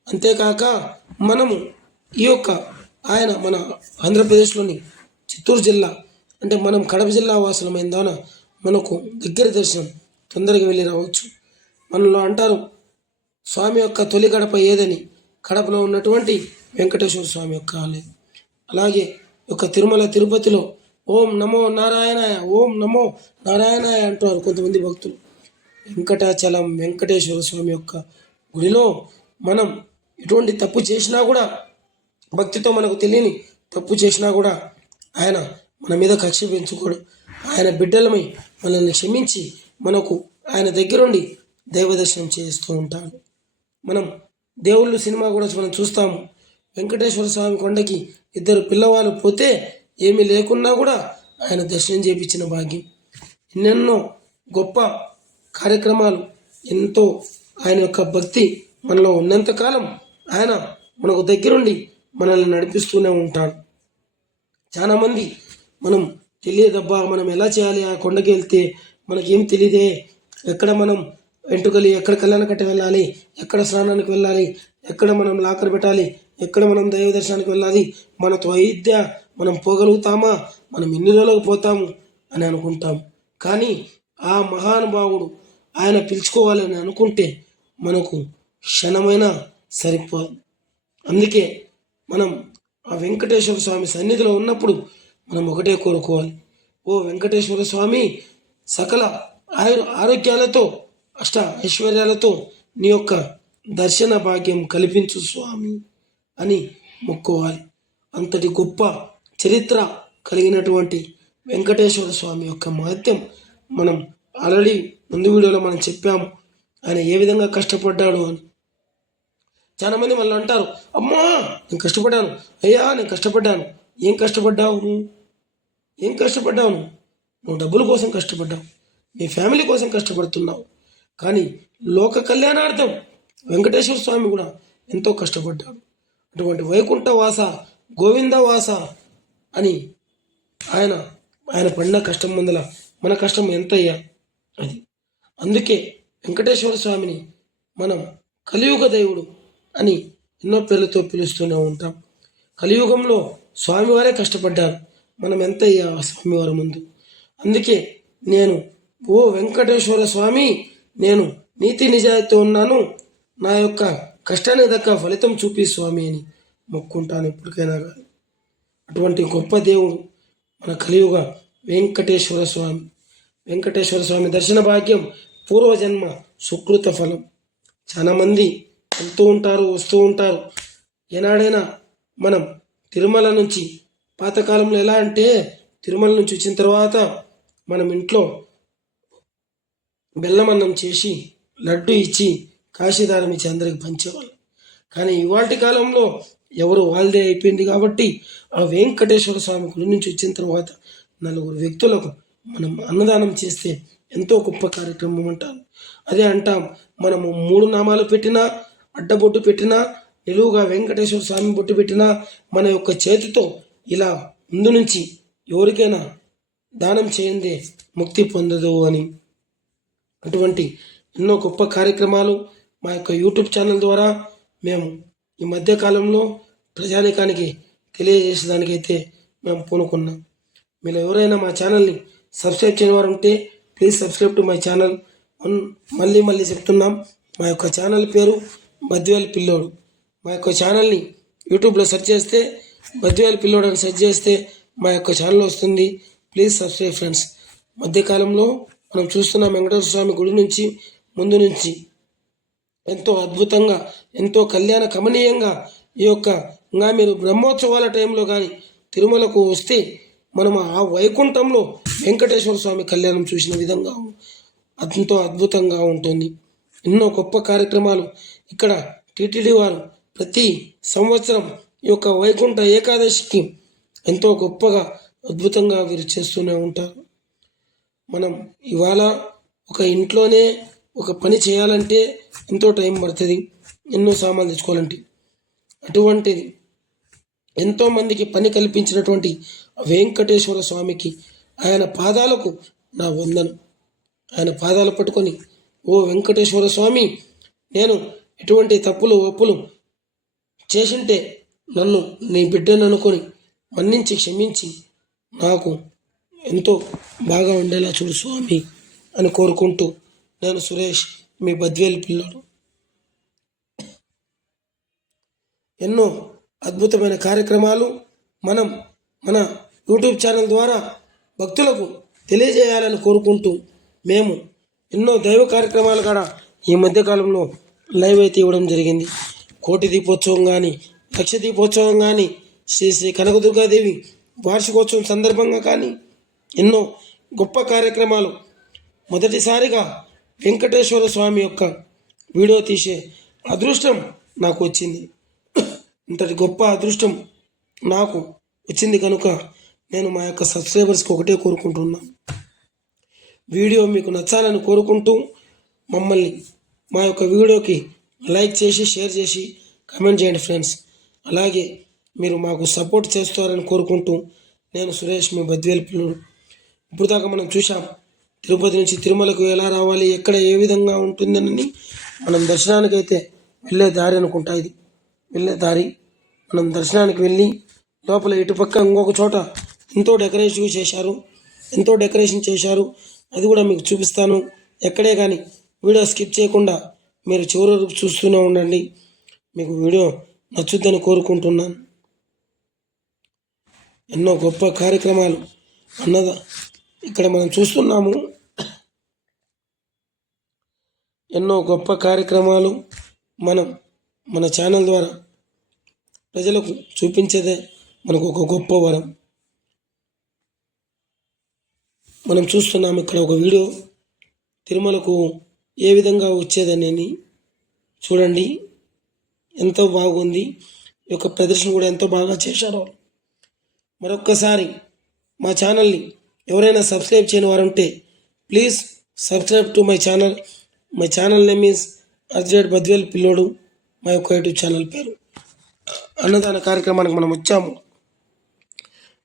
అంతేకాక మనము ఈ యొక్క ఆయన మన ఆంధ్రప్రదేశ్లోని చిత్తూరు జిల్లా అంటే మనం కడప జిల్లా వాసులమైన దాన మనకు దగ్గర దర్శనం తొందరగా వెళ్ళి రావచ్చు. మనలో అంటారు స్వామి యొక్క తొలి గడప ఏదని, కడపలో ఉన్నటువంటి వెంకటేశ్వర స్వామి యొక్క ఆలయం. అలాగే యొక్క తిరుమల తిరుపతిలో ఓం నమో నారాయణాయ ఓం నమో నారాయణాయ అంటారు కొంతమంది భక్తులు. వెంకటాచలం వెంకటేశ్వర స్వామి యొక్క గుడిలో మనం ఎటువంటి తప్పు చేసినా కూడా, భక్తితో మనకు తెలియని తప్పు చేసినా కూడా ఆయన మన మీద కక్ష పెంచుకోడు. ఆయన బిడ్డలమై మనల్ని క్షమించి మనకు ఆయన దగ్గరుండి దైవ దర్శనం చేస్తూ ఉంటాడు. మనం దేవుళ్ళు సినిమా కూడా మనం చూస్తాము. వెంకటేశ్వర స్వామి కొండకి 2 పిల్లవాళ్ళు పోతే ఏమీ లేకున్నా కూడా ఆయన దర్శనం చేయించిన భాగ్యం. ఎన్నెన్నో గొప్ప కార్యక్రమాలు, ఎంతో ఆయన యొక్క భక్తి మనలో ఉన్నంతకాలం ఆయన మనకు దగ్గరుండి మనల్ని నడిపిస్తూనే ఉంటాడు. చాలామంది మనం తెలియదబ్బా మనం ఎలా చేయాలి, ఆ కొండకి వెళ్తే మనకేం తెలియదే, ఎక్కడ మనం వెంట్రుకలి, ఎక్కడ కళ్యాణ కట్ట వెళ్ళాలి, ఎక్కడ స్నానానికి వెళ్ళాలి, ఎక్కడ మనం లాకర్ పెట్టాలి, ఎక్కడ మనం దైవ దర్శనానికి వెళ్ళాలి, మనతో అయితే మనం పోగలుగుతామా, మనం ఎన్ని రోజులకు పోతాము అని అనుకుంటాం. కానీ ఆ మహానుభావుడు ఆయన పిలుచుకోవాలని అనుకుంటే మనకు క్షణమైనా సరిపోదు. అందుకే మనం ఆ వెంకటేశ్వర స్వామి సన్నిధిలో ఉన్నప్పుడు మనం ఒకటే కోరుకోవాలి, ఓ వెంకటేశ్వర స్వామి సకల ఆరోగ్యాలతో అష్ట ఐశ్వర్యాలతో నీ యొక్క దర్శన భాగ్యం కల్పించు స్వామి అని మొక్కుకోవాలి. అంతటి గొప్ప చరిత్ర కలిగినటువంటి వెంకటేశ్వర స్వామి యొక్క మహత్యం మనం ఆల్రెడీ ముందు వీడియోలో మనం చెప్పాము, ఆయన ఏ విధంగా కష్టపడ్డాడు అని. చాలామంది మళ్ళీ అంటారు, అమ్మా నేను కష్టపడ్డాను, అయ్యా నేను కష్టపడ్డాను. ఏం కష్టపడ్డావు? ఏం కష్టపడ్డావు? నువ్వు డబ్బుల కోసం కష్టపడ్డావు, నీ ఫ్యామిలీ కోసం కష్టపడుతున్నావు. కానీ లోక కళ్యాణార్థం వెంకటేశ్వర స్వామి కూడా ఎంతో కష్టపడ్డాడు. అటువంటి వైకుంఠ వాస గోవింద వాస అని ఆయన ఆయన పడిన కష్టం ముందల మన కష్టం ఎంతయ్యా అది. అందుకే వెంకటేశ్వర స్వామిని మనం కలియుగ దేవుడు అని ఎన్నో పేర్లతో పిలుస్తూనే ఉంటాం. కలియుగంలో స్వామివారే కష్టపడ్డారు, మనం ఎంతయ్యా స్వామివారి ముందు. అందుకే నేను ఓ వెంకటేశ్వర స్వామి, నేను నీతి నిజాయితీ ఉన్నాను, నా యొక్క కష్టానికి దక్క ఫలితం చూపి స్వామి అని మొక్కుంటాను ఎప్పటికైనా కానీ. అటువంటి గొప్ప దేవుడు మన కలియుగ వెంకటేశ్వర స్వామి. వెంకటేశ్వర స్వామి దర్శన భాగ్యం పూర్వజన్మ సుకృత ఫలం. చాలామంది వెళ్తూ ఉంటారు, వస్తూ ఉంటారు. ఏనాడైనా మనం తిరుమల నుంచి, పాతకాలంలో ఎలా అంటే తిరుమల నుంచి వచ్చిన తర్వాత మనం ఇంట్లో బెల్లమన్నం చేసి లడ్డు ఇచ్చి కాశీదారం ఇచ్చి అందరికి పంచేవాళ్ళు. కానీ ఇవాళ కాలంలో ఎవరు వాళ్ళదే అయిపోయింది కాబట్టి ఆ వెంకటేశ్వర స్వామి గుడి నుంచి వచ్చిన తర్వాత నలుగురు వ్యక్తులకు మనం అన్నదానం చేస్తే ఎంతో గొప్ప కార్యక్రమం అంటారు. అదే అంటాం, మనము 3 నామాలు పెట్టినా, అడ్డబొట్టు పెట్టినా, నిలువుగా వెంకటేశ్వర స్వామి బొట్టు పెట్టినా, మన యొక్క చేతితో ఇలా ముందు నుంచి ఎవరికైనా దానం చేయందే ముక్తి పొందదు అని. అటువంటి ఎన్నో గొప్ప కార్యక్రమాలు మా యొక్క యూట్యూబ్ ఛానల్ ద్వారా మేము ఈ మధ్యకాలంలో ప్రజానికానికి తెలియజేసేదానికైతే మేము పూనుకున్నాం. మీరు ఎవరైనా మా ఛానల్ని సబ్స్క్రైబ్ చేయని వారు ఉంటే please subscribe to my channel. మళ్ళీ చెప్తున్నాం, మా యొక్క ఛానల్ పేరు బద్వేల్ పిల్లోడు. మా యొక్క ఛానల్ని యూట్యూబ్లో సెర్చ్ చేస్తే బద్వేల్ పిల్లోడు అని సెర్చ్ చేస్తే మా యొక్క ఛానల్ వస్తుంది. Please subscribe friends. మధ్యకాలంలో మనం చూస్తున్న వెంకటేశ్వర స్వామి గుడి నుంచి ముందు నుంచి ఎంతో అద్భుతంగా, ఎంతో కళ్యాణ కమనీయంగా ఈ యొక్క ఇంకా మీరు బ్రహ్మోత్సవాల టైంలో కానీ తిరుమలకు వస్తే మనం ఆ వైకుంఠంలో వెంకటేశ్వర స్వామి కళ్యాణం చూసిన విధంగా ఎంతో అద్భుతంగా ఉంటుంది. ఎన్నో గొప్ప కార్యక్రమాలు ఇక్కడ టీటీడీ వారు ప్రతి సంవత్సరం ఈ యొక్క వైకుంఠ ఏకాదశికి ఎంతో గొప్పగా అద్భుతంగా వీరు చేస్తూనే ఉంటారు. మనం ఇవాళ ఒక ఇంట్లోనే ఒక పని చేయాలంటే ఎంతో టైం పడుతుంది, ఎన్నో సామాన్లు తెచ్చుకోవాలంటే. అటువంటిది ఎంతోమందికి పని కల్పించినటువంటి వెంకటేశ్వర స్వామికి, ఆయన పాదాలకు నా వందనం. ఆయన పాదాలు పట్టుకొని, ఓ వెంకటేశ్వర స్వామి, నేను ఎటువంటి తప్పులు ఒప్పులు చేసింటే నన్ను నీ బిడ్డను అనుకొని మన్నించి క్షమించి నాకు ఎంతో బాగా ఉండేలా చూడు స్వామి అని కోరుకుంటూ, నేను సురేష్, మీ బద్వేల్ పిల్లోడు. ఎన్నో అద్భుతమైన కార్యక్రమాలు మనం మన యూట్యూబ్ ఛానల్ ద్వారా భక్తులకు తెలియజేయాలని కోరుకుంటూ మేము ఎన్నో దైవ కార్యక్రమాలు కూడా ఈ మధ్యకాలంలో లైవ్ అయితే ఇవ్వడం జరిగింది. కోటి దీపోత్సవం కానీ, లక్ష దీపోత్సవం కానీ, శ్రీ కనకదుర్గాదేవి వార్షికోత్సవం సందర్భంగా కానీ ఎన్నో గొప్ప కార్యక్రమాలు. మొదటిసారిగా వెంకటేశ్వర స్వామి యొక్క వీడియో తీసే అదృష్టం నాకు వచ్చింది. ఇంతటి గొప్ప అదృష్టం నాకు వచ్చింది కనుక నేను మా యొక్క సబ్స్క్రైబర్స్కి ఒకటే కోరుకుంటున్నాను, వీడియో మీకు నచ్చాలని కోరుకుంటూ మమ్మల్ని మా యొక్క వీడియోకి లైక్ చేసి, షేర్ చేసి, కామెంట్ చేయండి ఫ్రెండ్స్. అలాగే మీరు మాకు సపోర్ట్ చేస్తారని కోరుకుంటూ నేను సురేష్, మీ బద్వేల్ పిల్లోడు. ఇప్పుడు దాకా మనం చూసాం తిరుపతి నుంచి తిరుమలకు ఎలా రావాలి, ఎక్కడ ఏ విధంగా ఉంటుందని. మనం దర్శనానికైతే వెళ్ళే దారి అనుకుంటా, ఇది వెళ్ళే దారి. మనం దర్శనానికి వెళ్ళి లోపల ఇటుపక్క ఇంకొక చోట ఎంతో డెకరేషన్ చేశారు. అది కూడా మీకు చూపిస్తాను. ఎక్కడే కానీ వీడియో స్కిప్ చేయకుండా మీరు చివరి వరకు చూస్తూనే ఉండండి. మీకు వీడియో నచ్చుద్దని కోరుకుంటున్నాను. ఎన్నో గొప్ప కార్యక్రమాలు ఇక్కడ మనం చూస్తున్నాము. ఎన్నో గొప్ప కార్యక్రమాలు మనం మన ఛానల్ ద్వారా ప్రజలకు చూపించేదే మనకు ఒక గొప్ప వరం. మనం చూస్తున్నాం ఇక్కడ ఒక వీడియో తిరుమలకు ఏ విధంగా వచ్చేదని చూడండి, ఎంతో బాగుంది. ఈ యొక్క ప్రదర్శన కూడా ఎంతో బాగా చేశారు. మరొక్కసారి మా ఛానల్ని ఎవరైనా సబ్స్క్రైబ్ చేయని వారు ఉంటే please subscribe to my channel. My channel name is అర్జెడ్ బద్వేల్ పిల్లోడు. మా యొక్క యూట్యూబ్ ఛానల్ పేరు. అన్నదాన కార్యక్రమానికి మనం వచ్చాము.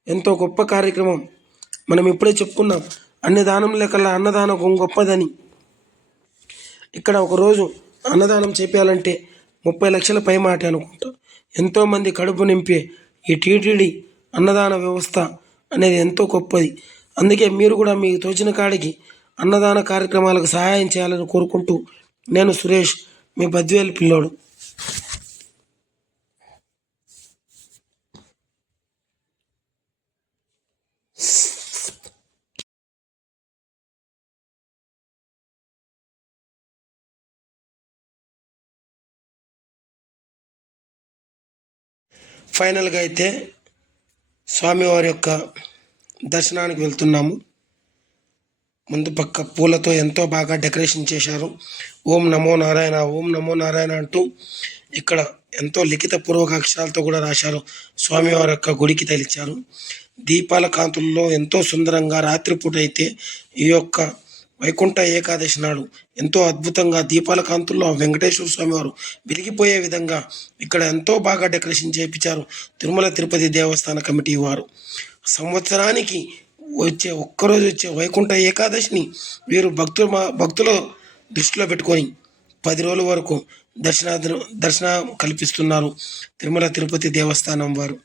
ఎంతో గొప్ప కార్యక్రమం. మనం ఇప్పుడే చెప్పుకున్నాం, అన్నదానం లేకల్లా అన్నదానం గొప్పదని. ఇక్కడ ఒకరోజు అన్నదానం చేపించాలంటే 30 లక్షల పై మాట అనుకుంటా. ఎంతోమంది కడుపు నింపే ఈ టీటీడీ అన్నదాన వ్యవస్థ అనేది ఎంతో గొప్పది. అందుకే మీరు కూడా మీకు తోచిన కాడికి అన్నదాన కార్యక్రమాలకు సహాయం చేయాలని కోరుకుంటూ, నేను సురేష్, మీ బద్వేలు పిల్లోడు. ఫైనల్గా అయితే స్వామివారి యొక్క దర్శనానికి వెళ్తున్నాము. ముందు పక్క పూలతో ఎంతో బాగా డెకరేషన్ చేశారు. ఓం నమో నారాయణ, ఓం నమో నారాయణ అంటూ ఇక్కడ ఎంతో లిఖితపూర్వక అక్షరాలతో కూడా రాశారు. స్వామివారి యొక్క గుడికి తలిచారు. దీపాల కాంతుల్లో ఎంతో సుందరంగా రాత్రిపూట అయితే ఈ యొక్క వైకుంఠ ఏకాదశి నాడు ఎంతో అద్భుతంగా దీపాల కాంతుల్లో వెంకటేశ్వర స్వామి వారు వెలిగిపోయే విధంగా ఇక్కడ ఎంతో బాగా డెకరేషన్ చేయించారు తిరుమల తిరుపతి దేవస్థాన కమిటీ వారు. సంవత్సరానికి ఒక్కరోజు వచ్చే వైకుంఠ ఏకాదశిని వీరు భక్తుల దృష్టిలో పెట్టుకొని 10 రోజుల వరకు దర్శనం కల్పిస్తున్నారు తిరుమల తిరుపతి దేవస్థానం వారు.